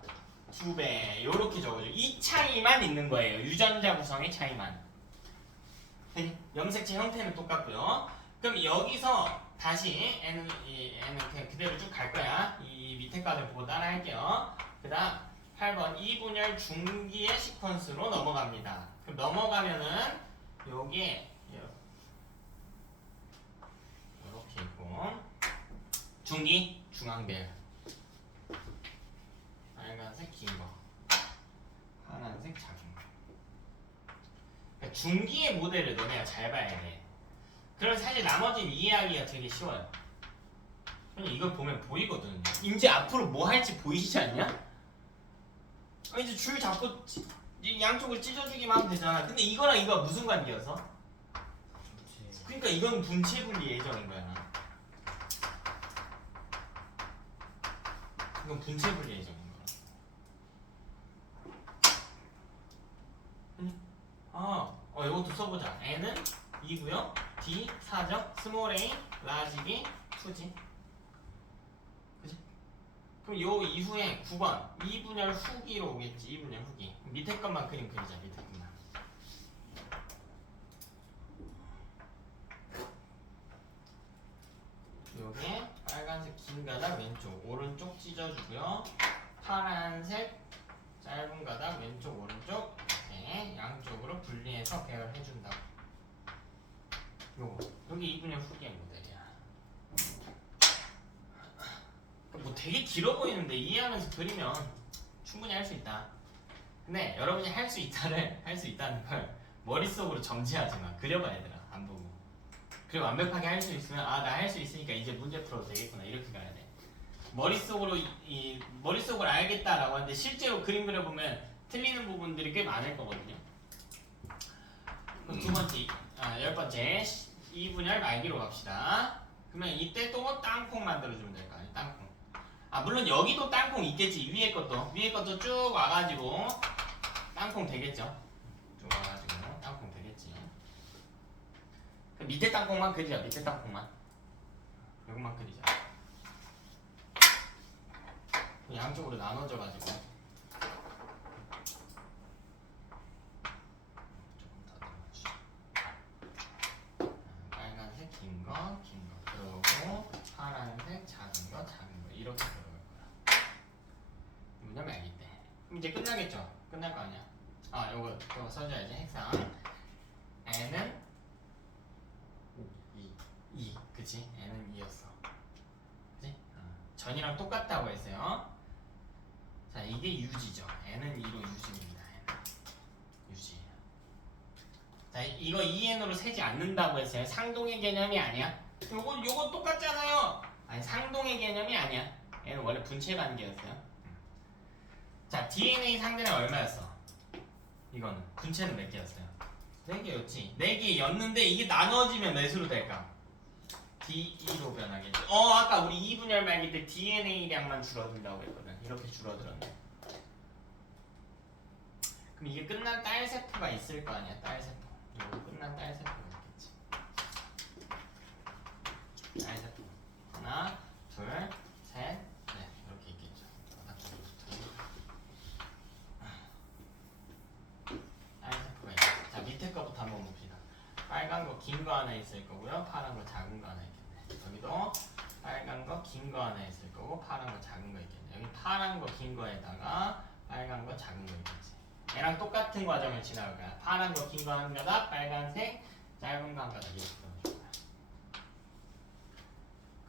2배 요렇게 적어줘. 이 차이만 있는 거예요. 유전자 구성의 차이만. 염색체 형태는 똑같고요. 그럼 여기서 다시 N은 그냥 그대로 쭉 갈 거야. 이 밑에 과를 보고 따라 할게요. 그 다음 8번 2분열 중기의 시퀀스로 넘어갑니다. 그럼 넘어가면은 요게 이렇게 있고 중기 중앙별 빨간색 긴 거 파란색 작은 거. 그러니까 중기의 모델을 너네가 잘 봐야 돼. 그럼 사실 나머지는 이해하기가 되게 쉬워요. 그냥 이걸 보면 보이거든. 이제 앞으로 뭐 할지 보이시지 않냐? 이제 줄 잡고 양쪽을 찢어주기만 하면 되잖아. 근데 이거랑 이거가 무슨 관계여서? 그러니까 이건 분체 분리 예정인 거야. 이건 분체 분리 예정인 거야. 이것도 써보자. N은 2고요. D 4죠. 스몰 a 라지 B 2지. 그지? 그럼 요 이후에 9번 2분열 후기로 오겠지. 2분열 후기. 밑에 것만 그림 그리자. 밑에 것만. 요게 빨간색 긴 가닥 왼쪽 오른쪽 찢어주고요. 파란색 짧은 가닥 왼쪽 오른쪽 이렇게 양쪽으로 분리해서 배열해준다고. 요거 여기 2분열 후기의 모델이야. 뭐 되게 길어 보이는데 이해하면서 그리면 충분히 할 수 있다. 근데 여러분이 할 수 있다는 걸 머릿속으로 정지하지 마. 그려봐 얘들아. 안 보고. 그리고 완벽하게 할 수 있으면 나 할 수 있으니까 이제 문제 풀어도 되겠구나 이렇게 가야 돼. 머릿속으로 머릿속을 알겠다라고 하는데 실제로 그림 그려보면 틀리는 부분들이 꽤 많을 거거든요. 그럼 두 번째, 10번째 2분열 말기로 갑시다. 그러면 이때 또 땅콩 만들어주면 될 거 아니야. 땅콩. 물론 여기도 땅콩 있겠지. 위에 것도 쭉 와가지고 땅콩 되겠죠. 좁아가지고 땅콩 되겠지. 그 밑에 땅콩만 그리자. 밑에 땅콩만. 요것만 그리자. 양쪽으로 나눠져가지고 조금 더 넣어주자. 빨간색 긴 거, 그러고 파란색 작은 거 이렇게 들어갈 거야. 뭐냐면 알기 때. 그럼 이제 끝나겠죠? 끝날 거 아니야? 요거 써줘야지. 핵상 n은 2, 그치? n은 2였어. 그치? 전이랑 똑같다고 했어요. 자, 이게 유지죠. n은 2로 유지입니다. n은 유지. 자, 이거 2n으로 세지 않는다고 했어요. 상동의 개념이 아니야. 요거 똑같잖아요. 아니, 상동의 개념이 아니야. 얘는 원래 분체 관계였어요. 자, DNA 상대는 얼마였어? 이거는 분체는 몇 개였어요? 4개였지. 4개였는데 이게 나눠지면 몇으로 될까? D2로 변하겠지. 아까 우리 2분열 말기 때 DNA량만 줄어든다고 했거든. 이렇게 줄어들었네. 그럼 이게 끝난 딸세포가 있을 거 아니야. 딸세포. 이거 끝난 딸세포가 있겠지. 딸세포. 하나, 둘, 셋, 넷. 이렇게 있겠죠. 딸세포가 있겠지. 자, 밑에 거부터 한번 봅시다. 빨간 거 긴 거 하나 있을 거고요. 파란 거 작은 거 하나 있겠네. 여기도 빨간 거 긴 거 하나 있을 거고 파란 거 작은 거 있겠네. 여기 파란 거 긴 거에다가 빨간 거 작은 거 있겠지. 얘랑 똑같은 과정을 지나갈 거야. 파란 거 긴 거 한 가닥, 빨간색 짧은 거 한 가닥 이렇게 넣어줄 거야.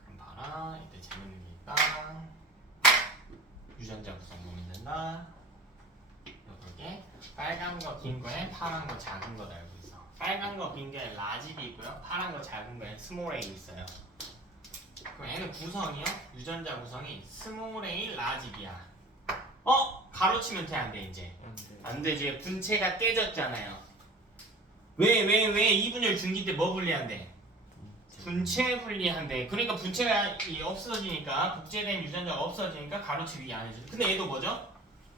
그럼 봐라. 이때 재밌는 게 있다. 유전자 구성 보면 된다. 이렇게 빨간 거 긴 거에 파란 거 작은 거 달고 있어. 빨간 거 긴 거에 라집이 있고요. 파란 거 작은 거에 스몰 a 있어요. 그럼 얘는 구성이요? 유전자 구성이 스몰 a 라집이야. 가로치면 돼, 안 돼, 이제? 안 되지. 분체가 깨졌잖아요. 왜 2분열 중기 때 뭐 분리한대? 분체 분리한대. 그러니까 분체가 없어지니까, 복제된 유전자가 없어지니까 가로치기 안 해줘. 근데 얘도 뭐죠?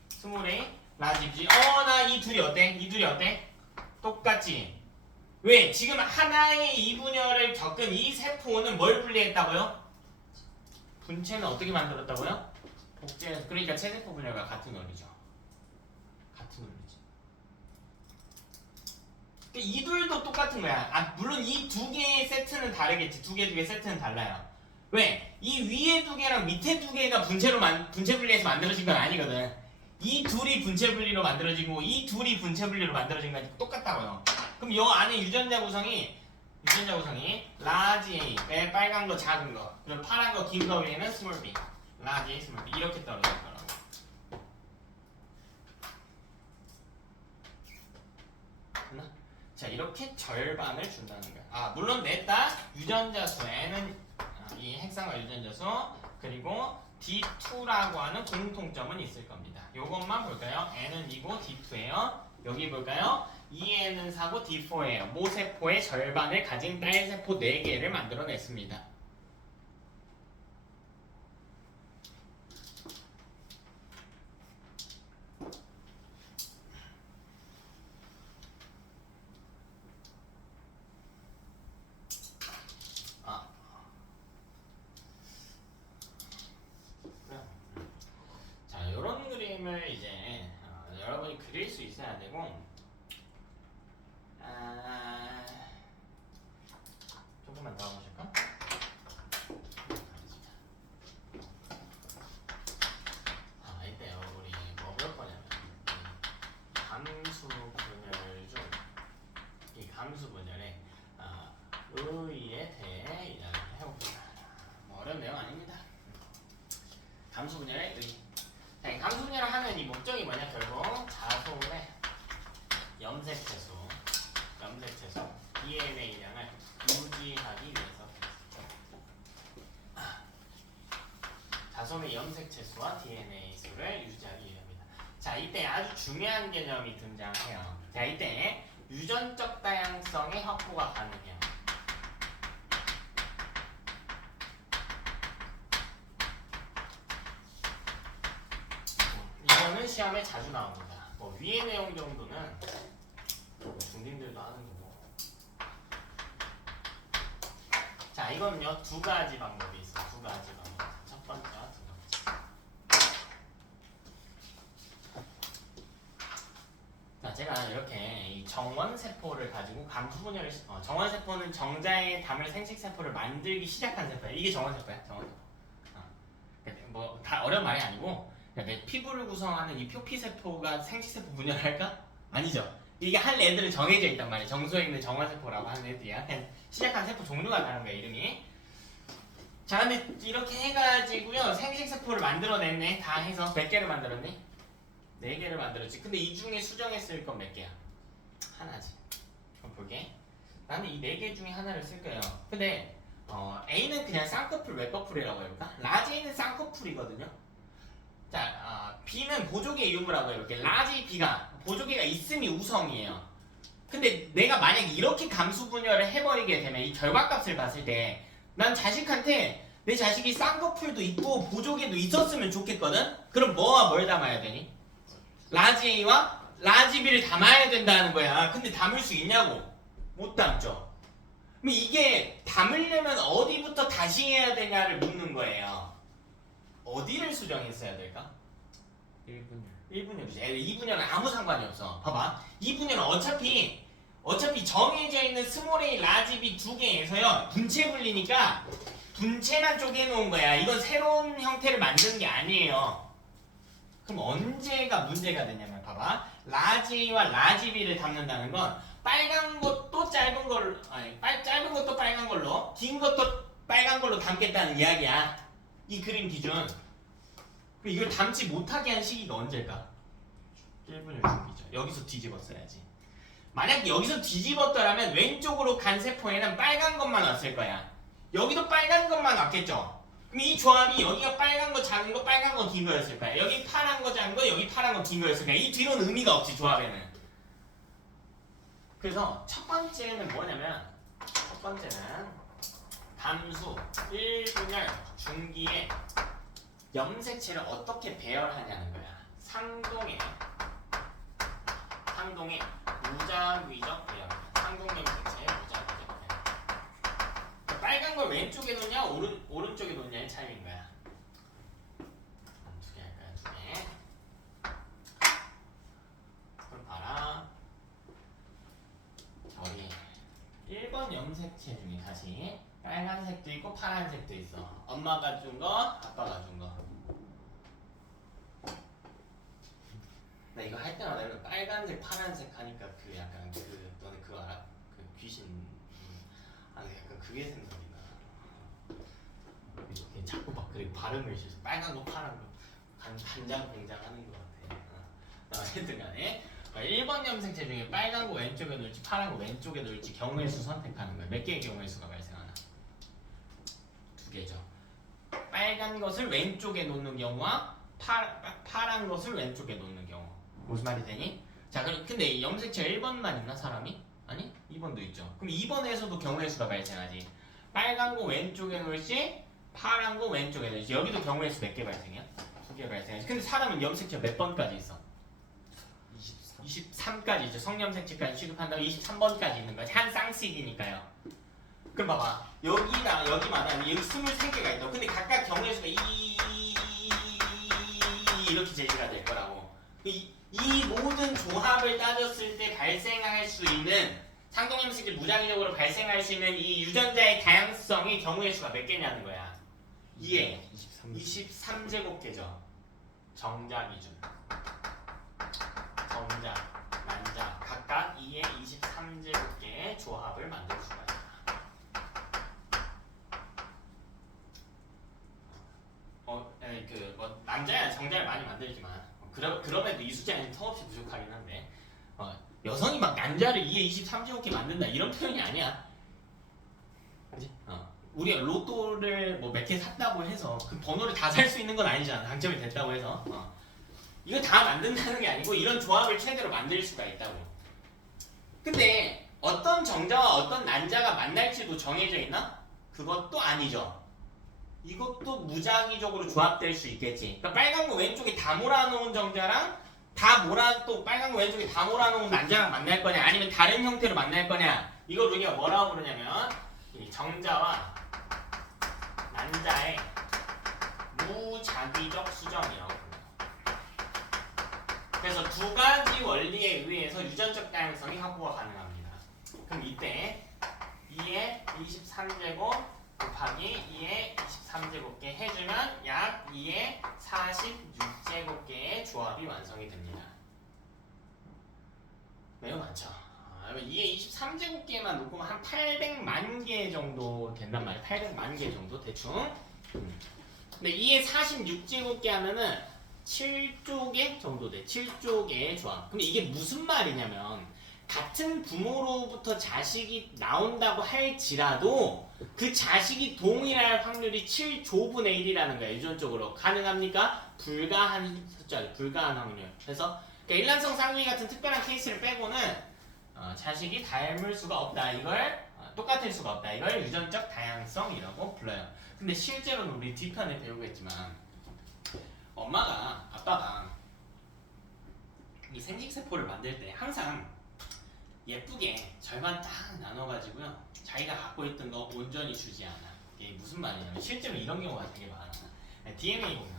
스몰 a 라집이지. 나 이 둘이 어때? 이 둘이 어때? 똑같지? 왜? 지금 하나의 2분열을 겪은 이 세포는 뭘 분리했다고요? 분체는 어떻게 만들었다고요? 복제. 그러니까 체세포 분열과 같은 원리죠. 같은 원리지. 이 둘도 똑같은 거야. 물론 이 두 개의 세트는 다르겠지. 두 개 세트는 달라요. 왜? 이 위에 두 개랑 밑에 두 개가 분체 분리해서 만들어진 건 아니거든. 이 둘이 분체 분리로 만들어진 거고 이 둘이 분체 분리로 만들어진 건 똑같다고요. 그럼 이 안에 유전자 구성이 라지 A, 빨간 거 작은 거, 그리고 파란 거 긴 거 위에는 스몰 b, 라지 A, 스몰 b 이렇게 떨어질 거라고. 자, 이렇게 절반을 준다는 거야. 물론 냈다. 유전자 수 n은 이 핵상과 유전자 수 그리고 D2라고 하는 공통점은 있을 겁니다. 요것만 볼까요? n은 2고 D2예요. 여기 볼까요? 2n은 4고 D4예요. 모세포의 절반을 가진 딸세포 4개를 만들어냈습니다. 자, 요런 그림을 이제 여러분이 그릴 수 있어야 되고 조금만 더 보실까? 이때요 우리 뭐 볼 거냐면 감수 분열 중 이 감수 분열의 의의에 대해 이야기를 해봅시다. 뭐 어려운 내용 아닙니다. 감수 분열의 의의. 자, 이 감수 분열을 하는 이 목적이 뭐냐? 결국 자손의 염색 채소 DNA량을 유지하기 위해서 자손의 염색 채소와 DNA 수를 유지하기 위함이다. 자, 이때 아주 중요한 개념이 등장해요. 자, 이때 유전적 다양성의 확보가 가능해요. 이거는 시험에 자주 나옵니다. 위의 내용 정도는 이건요 두 가지 방법이 있어. 두 가지 방법. 첫 번째와 두 번째. 자, 제가 이렇게 이 정원세포를 가지고 감수분열을 정원세포는 정자에 담을 생식세포를 만들기 시작한 세포야. 이게 정원세포야. 정원세포. 뭐 다 어려운 말이 아니고 내 피부를 구성하는 이 표피세포가 생식세포 분열할까? 아니죠. 이게 한 애들은 정해져 있단 말이야. 정수에 있는 정원세포라고 하는 애들이야. 그냥 시작한 세포 종류가 다른 거야 이름이. 자 근데 이렇게 해가지고요 생식세포를 만들어냈네. 다 해서 몇 개를 만들었니? 4개를 만들었지. 근데 이 중에 수정했을 건 몇 개야? 하나지. 그럼 볼게. 나는 이 4개 중에 하나를 쓸 거예요. 근데 A는 그냥 쌍꺼풀 외꺼풀이라고 해볼까? 라지 A는 쌍꺼풀이거든요. 자, B는 보조개 유무라고 해볼게. 라지 B가 보조개가 있음이 우성이에요. 근데 내가 만약 이렇게 감수 분열을 해버리게 되면 이 결과값을 봤을 때 난 자식한테 내 자식이 쌍꺼풀도 있고 보조개도 있었으면 좋겠거든? 그럼 뭐와 뭘 담아야 되니? 라지 A와 라지 B를 담아야 된다는 거야. 근데 담을 수 있냐고? 못 담죠. 그럼 이게 담으려면 어디부터 다시 해야 되냐를 묻는 거예요. 어디를 수정했어야 될까? 1분열이지. 2분열은 아무 상관이 없어. 봐봐. 2분열은 어차피 정해져 있는 스몰 A, 라지 B 두 개에서요 분체 분리니까 분체만 쪼개놓은 거야. 이건 새로운 형태를 만드는 게 아니에요. 그럼 언제가 문제가 되냐면 봐봐. 라지 A와 라지 B를 담는다는 건 빨간 것도 짧은 걸로 짧은 것도 빨간 걸로 긴 것도 빨간 걸로 담겠다는 이야기야. 이 그림 기준. 이걸 담지 못하게 한 시기가 언제일까? 1분열 중기죠. 여기서 뒤집었어야지. 만약 여기서 뒤집었더라면 왼쪽으로 간 세포에는 빨간 것만 왔을 거야. 여기도 빨간 것만 왔겠죠. 그럼 이 조합이 여기가 빨간 거 작은 거 빨간 거 긴 거였을 거야. 여기 파란 거 작은 거 여기 파란 거 긴 거였을 거야. 이 뒤로는 의미가 없지 조합에는. 그래서 첫 번째는 뭐냐면 첫 번째는 감수 1분열 중기에 염색체를 어떻게 배열하냐는 거야. 상동의 무작위적 배열. 상동 염색체의 무작위적 배열. 빨간 걸 왼쪽에 놓냐 오른쪽에 놓냐의 차이인 거야. 2개 할까요? 2개. 그럼 봐라. 저기 1번 염색체 중에 다시 빨간색도 있고 파란색도 있어. 엄마가 준 거, 아빠가 준 거. 나 이거 할 때마다 이렇게 빨간색, 파란색 하니까 그 약간 너네 그거 알아? 그 귀신. 약간 그게 생각이 나. 이렇게 자꾸 막 그리고 발음을 실수. 빨간 거, 파란 거. 간장, 공장 하는 것 같아. 어쨌든 간에 1번 염색체 중에 빨간 거 왼쪽에 놓을지 파란 거 왼쪽에 놓을지 경우의 수 선택하는 거야. 몇 개의 경우의 수가 발생하나? 2개죠. 빨간 것을 왼쪽에 놓는 경우와 파란 것을 왼쪽에 놓는 경우. 무슨 말이 되니? 자, 근데 염색체 1번만 있나 사람이? 아니? 2번도 있죠. 그럼 2번에서도 경우의 수가 발생하지. 빨간 거 왼쪽에 놓을지 파란 거 왼쪽에 놓을지. 여기도 경우의 수 몇 개 발생해요? 2개 발생하지. 근데 사람은 염색체 몇 번까지 있어? 23까지 있죠. 성염색체까지 취급한다고 23번까지 있는 거야. 한 쌍씩이니까요. 그럼 봐봐. 여기마다 여기 23개가 있다고. 근데 각각 경우의 수가 이렇게 제시가 될 거라고. 이 모든 조합을 따졌을 때 발생할 수 있는 상동염색체 무작위적으로 발생할 수 있는 이 유전자의 다양성이 경우의 수가 몇 개냐는 거야. 2에 23제곱개죠. 정자 기준. 정자, 난자 각각 2에 23제곱개의 조합을 만들 수가 있다. 남자야 정자를 많이 만들지만 그럼에도 이 숫자는 턱없이 부족하긴 한데 여성이 막 난자를 2에 23제곱개 만든다 이런 표현이 아니야. 그지? 우리가 로또를 뭐 몇 개 샀다고 해서 그 번호를 다 살 수 있는 건 아니잖아. 당첨이 됐다고 해서. 이거 다 만든다는 게 아니고 이런 조합을 최대로 만들 수가 있다고. 근데 어떤 정자와 어떤 난자가 만날지도 정해져 있나? 그것도 아니죠. 이것도 무작위적으로 조합될 수 있겠지. 그러니까 빨간 거 왼쪽에 다 몰아놓은 정자랑 또 빨간 거 왼쪽에 다 몰아놓은 난자랑 만날 거냐 아니면 다른 형태로 만날 거냐 이걸 우리가 뭐라고 부르냐면 이 정자와 난자의 무작위적 수정이라고 불러요. 그래서 두 가지 원리에 의해서 유전적 다양성이 확보가 가능합니다. 그럼 이때 2의 23제곱 곱하기 2의 23제곱개 해주면 약 2의 46제곱개의 조합이 완성이 됩니다. 매우 많죠. 2의 23제곱개만 놓고 한 800만 개 정도 된단 말이에요. 800만 개 정도 대충. 근데 2의 46제곱개 하면은 7조 개 정도 돼. 7조 개의 조합. 근데 이게 무슨 말이냐면 같은 부모로부터 자식이 나온다고 할지라도 그 자식이 동일할 확률이 7조분의 1이라는 거예요. 유전적으로. 가능합니까? 불가한 숫자죠. 불가한 확률. 그래서 그러니까 일란성 쌍둥이 같은 특별한 케이스를 빼고는 자식이 닮을 수가 없다. 이걸 똑같을 수가 없다. 이걸 유전적 다양성이라고 불러요. 근데 실제로는 우리 뒤편에 배우겠지만 엄마가 아빠가 이 생식세포를 만들 때 항상 예쁘게 절반 딱 나눠가지고요 자기가 갖고 있던 거 온전히 주지 않아. 이게 무슨 말이냐면 실제로 이런 경우가 되게 많아. DNA 보면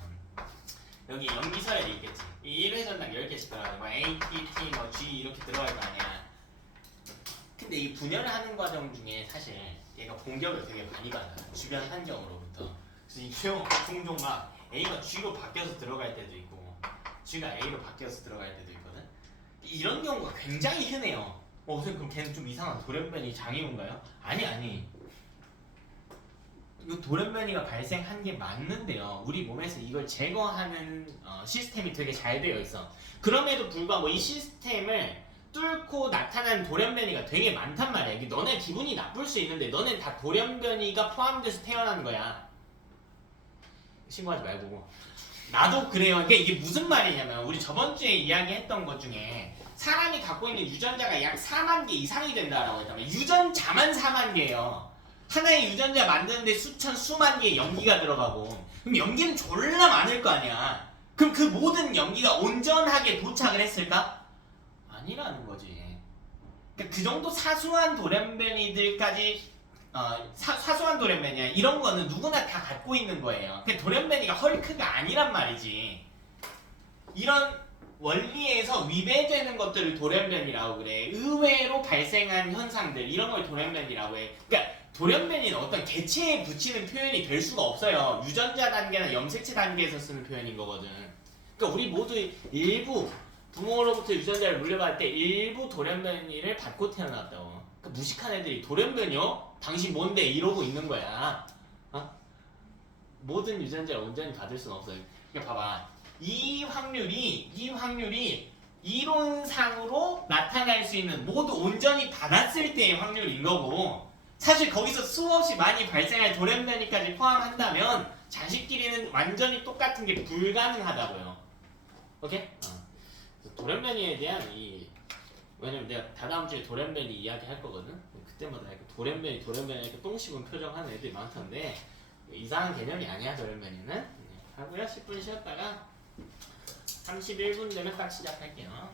여기 염기서열이 있겠지. 이 1회전당 10개씩 들어가고 A, T, T, 뭐 G 이렇게 들어갈 거 아니야. 근데 이 분열을 하는 과정 중에 사실 얘가 공격을 되게 많이 받아요. 주변 환경으로부터. 그래서 이 종종 막 A가 G로 바뀌어서 들어갈 때도 있고 G가 A로 바뀌어서 들어갈 때도 있거든. 이런 경우가 굉장히 흔해요. 선생님 그럼 걔는 좀 이상한 돌연변이 장애인가요? 아니. 이거 돌연변이가 발생한 게 맞는데요. 우리 몸에서 이걸 제거하는 시스템이 되게 잘 되어 있어. 그럼에도 불구하고 이 시스템을 뚫고 나타난 돌연변이가 되게 많단 말이야. 이게 너네 기분이 나쁠 수 있는데 너네 다 돌연변이가 포함돼서 태어난 거야. 신고하지 말고. 나도 그래요. 그러니까 이게 무슨 말이냐면 우리 저번 주에 이야기했던 것 중에 사람이 갖고 있는 유전자가 약 4만 개 이상이 된다라고 했다면 유전자만 4만 개예요. 하나의 유전자 만드는데 수만 개의 연기가 들어가고 그럼 연기는 졸라 많을 거 아니야. 그럼 그 모든 연기가 온전하게 도착을 했을까? 아니라는 거지. 그러니까 그 정도 사소한 돌연변이들까지 사소한 돌연변이야. 이런 거는 누구나 다 갖고 있는 거예요. 그러니까 돌연변이가 헐크가 아니란 말이지. 이런 원리에서 위배되는 것들을 돌연변이라고 그래. 의외로 발생한 현상들 이런 걸 돌연변이라고 해. 그러니까 돌연변이는 어떤 개체에 붙이는 표현이 될 수가 없어요. 유전자 단계나 염색체 단계에서 쓰는 표현인 거거든. 그러니까 우리 모두 일부 부모로부터 유전자를 물려받을 때 일부 돌연변이를 받고 태어났다고. 그러니까 무식한 애들이 돌연변이요? 당신 뭔데? 이러고 있는 거야. 모든 유전자를 온전히 받을 수는 없어요. 그러니까 봐봐. 이 확률이 이론상으로 나타날 수 있는 모두 온전히 받았을 때의 확률인 거고 사실 거기서 수없이 많이 발생할 돌연변이까지 포함한다면 자식끼리는 완전히 똑같은 게 불가능하다고요. 오케이? 돌연변이에 대한 왜냐면 내가 다다음 주에 돌연변이 이야기 할 거거든. 그때마다 이렇게 돌연변이 이렇게 똥 씹은 표정 하는 애들이 많던데 이상한 개념이 아니야 돌연변이는. 하고요 10분 쉬었다가 31분 되면 딱 시작할게요.